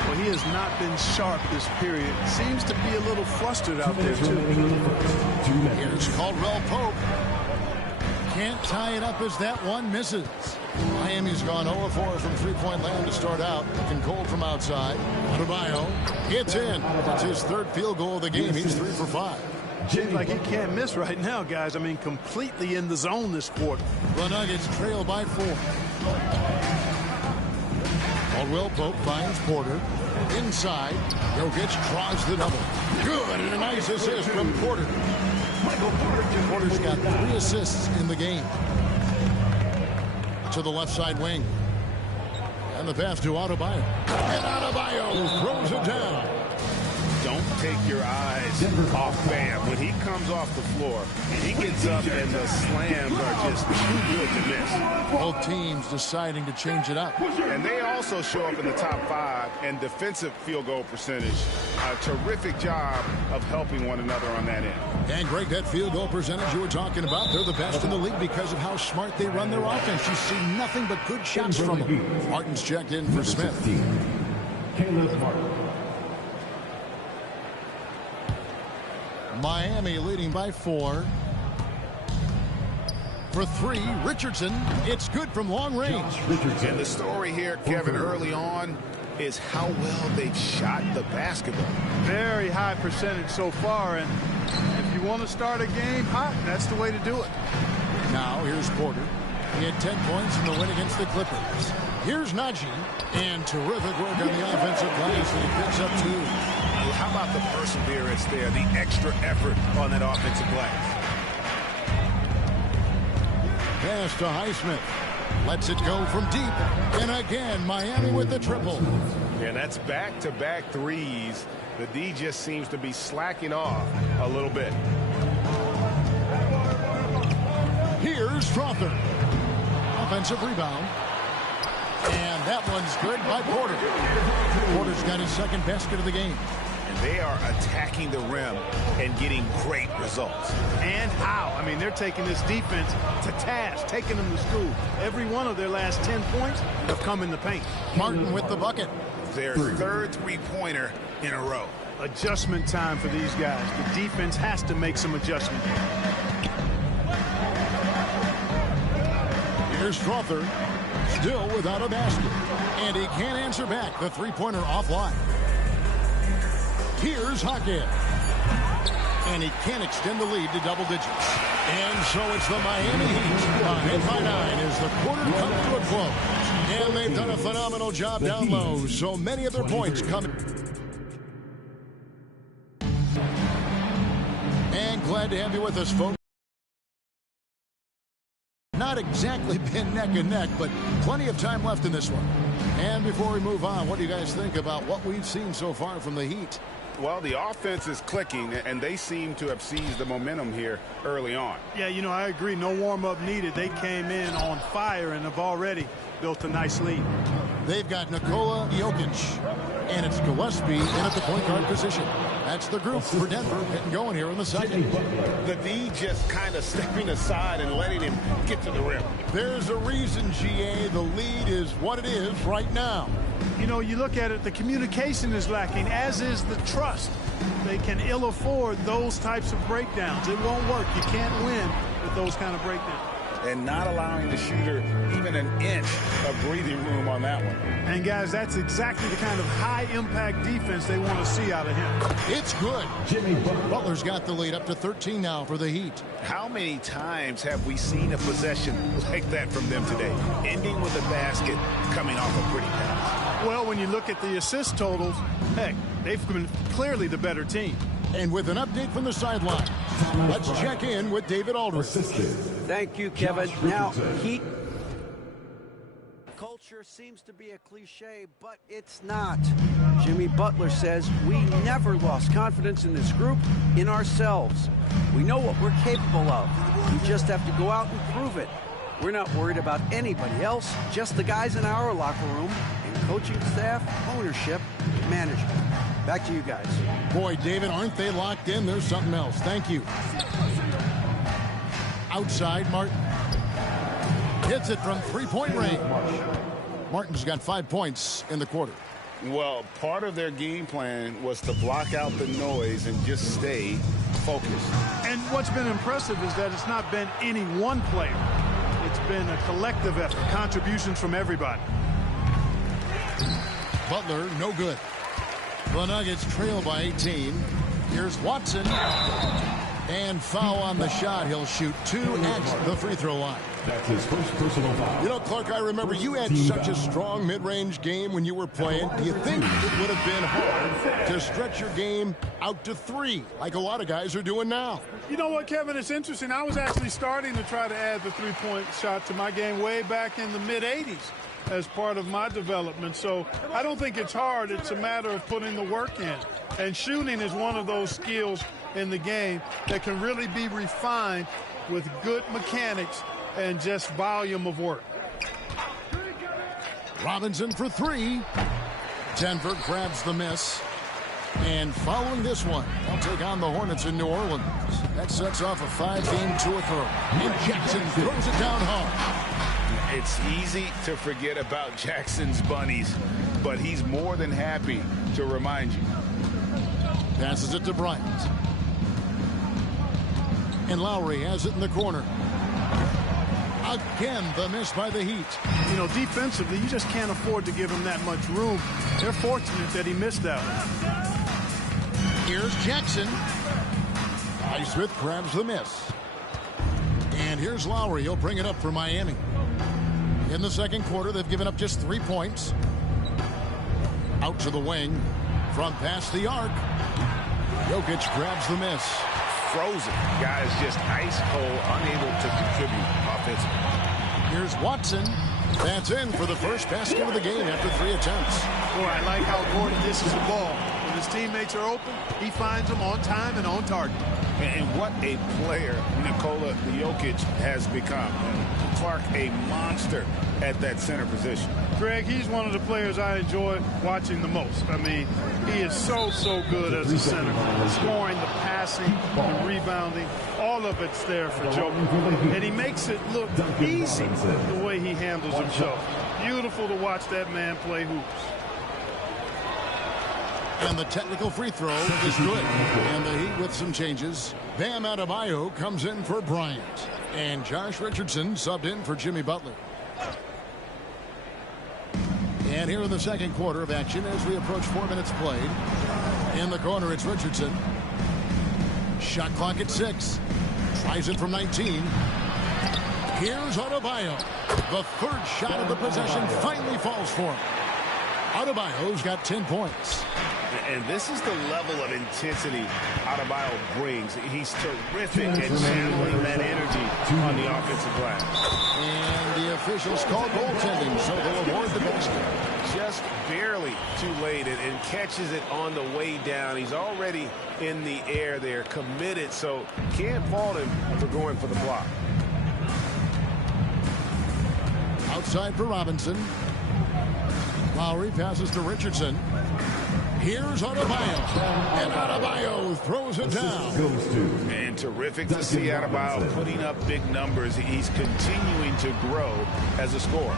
Well, he has not been sharp this period. Seems to be a little flustered out there, too. Here's Caldwell Pope. Can't tie it up as that one misses. Miami's gone 0-4 from three-point land to start out. Looking cold from outside. Adebayo hits in. That's his third field goal of the game. He's 3 for 5. Seems like he can't miss right now, guys. I mean, completely in the zone this quarter. The Nuggets trail by 4. Caldwell Pope finds Porter. Inside, Jokic draws the double. Good, and a nice assist from Porter. Porter's got 3 assists in the game. To the left side wing. And the pass to Adebayo. And Adebayo throws it down. Don't take your eyes off Bam. When he comes off the floor, he gets up and the slams are just too good to miss. Both teams deciding to change it up. And they also show up in the top 5 and defensive field goal percentage. A terrific job of helping one another on that end. And Greg, that field goal percentage you were talking about, they're the best in the league because of how smart they run their offense. You see nothing but good shots from them. Martin's checked in for Smith. Caleb Martin. Miami leading by 4. For 3, Richardson. It's good from long range. And the story here, Kevin, early on is how well they've shot the basketball. Very high percentage so far, and if you want to start a game hot, that's the way to do it. Now here's Porter. He had 10 points in the win against the Clippers. Here's Najee, and terrific work on the offensive glass, and he picks up 2. How about the perseverance there, the extra effort on that offensive glass? Pass to Highsmith. Lets it go from deep. And again, Miami with the triple. And that's back-to-back threes. The D just seems to be slacking off a little bit. Here's Strother. Offensive rebound. And that one's good by Porter. Porter's got his second basket of the game. And they are attacking the rim and getting great results. And how? I mean, they're taking this defense to task, taking them to school. Every one of their last 10 points have come in the paint. Martin with the bucket. Their third three-pointer in a row. Adjustment time for these guys. The defense has to make some adjustment. Here's Strother. Still without a basket. And he can't answer back. The three-pointer offline. Here's Hackett. And he can't extend the lead to double digits. And so it's the Miami Heat. Ahead by 9 as the quarter comes to a close. And they've done a phenomenal job down low. So many of their points coming. And glad to have you with us, folks. Not exactly been neck and neck, but plenty of time left in this one. And before we move on, what do you guys think about what we've seen so far from the Heat? Well, the offense is clicking, and they seem to have seized the momentum here early on. Yeah, you know, I agree. No warm-up needed. They came in on fire and have already built a nice lead. They've got Nikola Jokic, and it's Gillespie in at the point guard position. That's the group for Denver getting going here in the second. The D just kind of stepping aside and letting him get to the rim. There's a reason, GA. The lead is is what it is right now. You know, you look at it, the communication is lacking, as is the trust. They can ill afford those types of breakdowns. It won't work. You can't win with those kind of breakdowns. And not allowing the shooter even an inch of breathing room on that one. And, guys, that's exactly the kind of high-impact defense they want to see out of him. It's good. Jimmy Butler's got the lead up to 13 now for the Heat. How many times have we seen a possession like that from them today, ending with a basket coming off a pretty pass? Well, when you look at the assist totals, heck, they've been clearly the better team. And with an update from the sideline, let's check in with David Aldridge. Thank you, Kevin. Now, Heat culture seems to be a cliche, but it's not. Jimmy Butler says we never lost confidence in this group, in ourselves. We know what we're capable of. We just have to go out and prove it. We're not worried about anybody else, just the guys in our locker room, and coaching staff, ownership, management. Back to you guys. Boy, David, aren't they locked in? There's something else. Thank you. Outside, Martin. Hits it from three-point range. Martin's got 5 points in the quarter. Well, part of their game plan was to block out the noise and just stay focused. And what's been impressive is that it's not been any one player. It's been a collective effort, contributions from everybody. Butler, no good. The Nuggets trail by 18. Here's Watson. And foul on the shot. He'll shoot 2 at the free throw line. That's his first personal foul. You know, Clark, I remember you had such a strong mid-range game when you were playing. Do you think it would have been hard to stretch your game out to 3, like a lot of guys are doing now? You know what, Kevin? It's interesting. I was actually starting to try to add the three-point shot to my game way back in the mid-'80s as part of my development. So I don't think it's hard. It's a matter of putting the work in. And shooting is one of those skills in the game that can really be refined with good mechanics and just volume of work. Robinson for 3. Denver grabs the miss. And following this one, they'll take on the Hornets in New Orleans. That sets off a 5-game tour throw. And Jackson throws it down hard. It's easy to forget about Jackson's bunnies, but he's more than happy to remind you. Passes it to Bryant. And Lowry has it in the corner. Again, the miss by the Heat. You know, defensively, you just can't afford to give him that much room. They're fortunate that he missed that one. Here's Jackson. Highsmith grabs the miss. And here's Lowry. He'll bring it up for Miami. In the second quarter, they've given up just 3 points. Out to the wing. From past the arc. Jokic grabs the miss. Frozen. Guys just ice cold, unable to contribute offensively. Here's Watson. That's in for the first basket of the game after 3 attempts. Boy, I like how Gordon dishes the ball. When his teammates are open, he finds them on time and on target. And what a player Nikola Jokic has become. Clark, a monster at that center position. Greg, he's one of the players I enjoy watching the most. I mean, he is so good as a center. The scoring, the passing, the rebounding, all of it's there for Jokic. And he makes it look easy the way he handles himself. Beautiful to watch that man play hoops. And the technical free throw is good. And the Heat with some changes. Bam Adebayo comes in for Bryant. And Josh Richardson subbed in for Jimmy Butler. And here in the second quarter of action as we approach 4 minutes played. In the corner, it's Richardson. Shot clock at 6. Tries it from 19. Here's Adebayo. The third shot of the possession finally falls for him. Adebayo's got 10 points. And this is the level of intensity Adebayo brings. He's terrific at channeling that energy on the offensive glass. And the officials call goaltending, so they'll award the basket. Just barely too late and catches it on the way down. He's already in the air there, committed, so can't fault him for going for the block. Outside for Robinson. Lowry passes to Richardson. Here's Adebayo. And Adebayo throws it down. And terrific to see Adebayo putting up big numbers. He's continuing to grow as a scorer.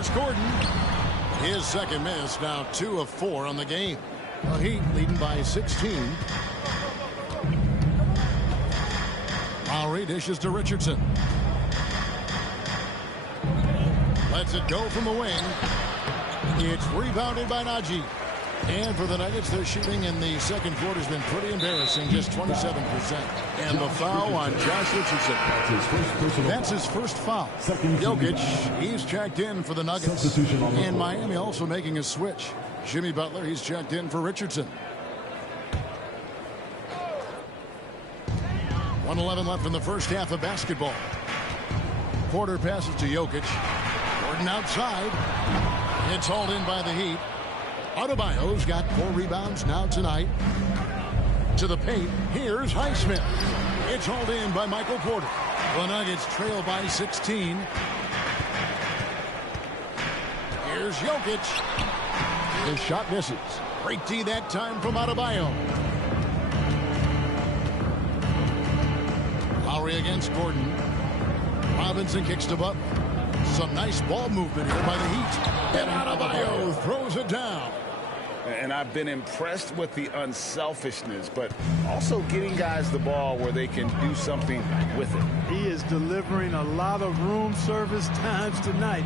Here's Gordon. His second miss, now 2 of 4 on the game. The Heat leading by 16. Lowry dishes to Richardson. Lets it go from the wing. It's rebounded by Najee. And for the Nuggets, their shooting in the second quarter has been pretty embarrassing, just 27%. And the foul on Josh Richardson. That's his first foul. Jokic, he's checked in for the Nuggets. And Miami also making a switch. Jimmy Butler, he's checked in for Richardson. 1:11 left in the first half of basketball. Porter passes to Jokic. Gordon outside. It's hauled in by the Heat. Adebayo's got 4 rebounds now tonight. To the paint, here's Highsmith. It's hauled in by Michael Porter. The Nuggets trail by 16. Here's Jokic. His shot misses. Great D that time from Adebayo. Lowry against Gordon. Robinson kicks to Butler. Some nice ball movement here by the Heat. And Adebayo throws it down. And I've been impressed with the unselfishness, but also getting guys the ball where they can do something with it. He is delivering a lot of room service times tonight.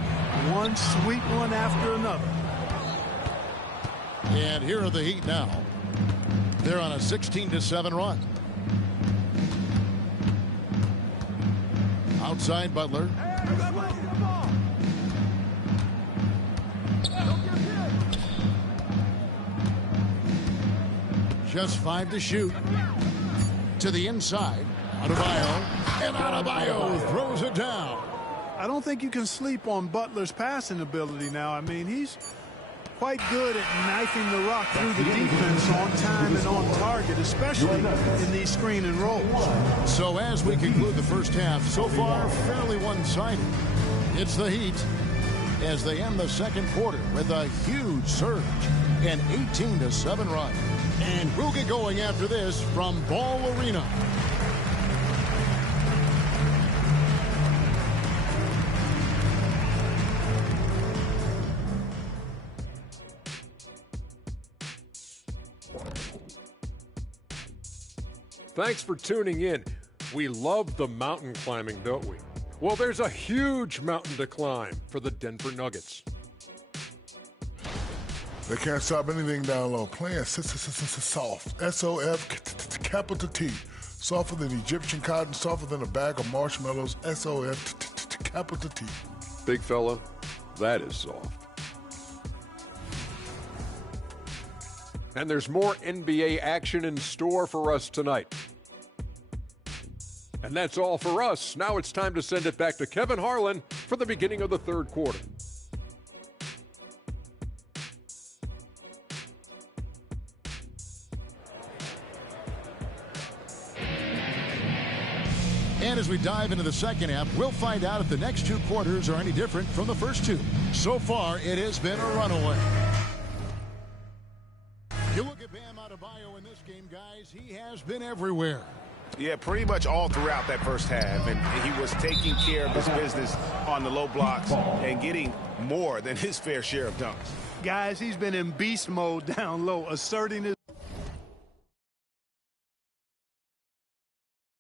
One sweet one after another. And here are the Heat now. They're on a 16-7 run. Outside Butler. Just 5 to shoot. To the inside. Adebayo. And Adebayo throws it down. I don't think you can sleep on Butler's passing ability now. I mean, he's quite good at knifing the rock through the defense on time and on target, especially in these screen and rolls. So as we conclude the first half, so far fairly one-sided. It's the Heat as they end the second quarter with a huge surge, an 18-7 run. And we'll get going after this from Ball Arena. Thanks for tuning in. We love the mountain climbing, don't we? Well, there's a huge mountain to climb for the Denver Nuggets. They can't stop anything down low. Playing soft. S-O-F, capital T. Softer than Egyptian cotton, softer than a bag of marshmallows. S-O-F, capital T. Big fella, that is soft. And there's more NBA action in store for us tonight. And that's all for us. Now it's time to send it back to Kevin Harlan for the beginning of the third quarter. And as we dive into the second half, we'll find out if the next 2 quarters are any different from the first 2. So far, it has been a runaway. You look at Bam Adebayo in this game, guys, he has been everywhere. Yeah, pretty much all throughout that first half. And he was taking care of his business on the low blocks and getting more than his fair share of dunks. Guys, he's been in beast mode down low, asserting his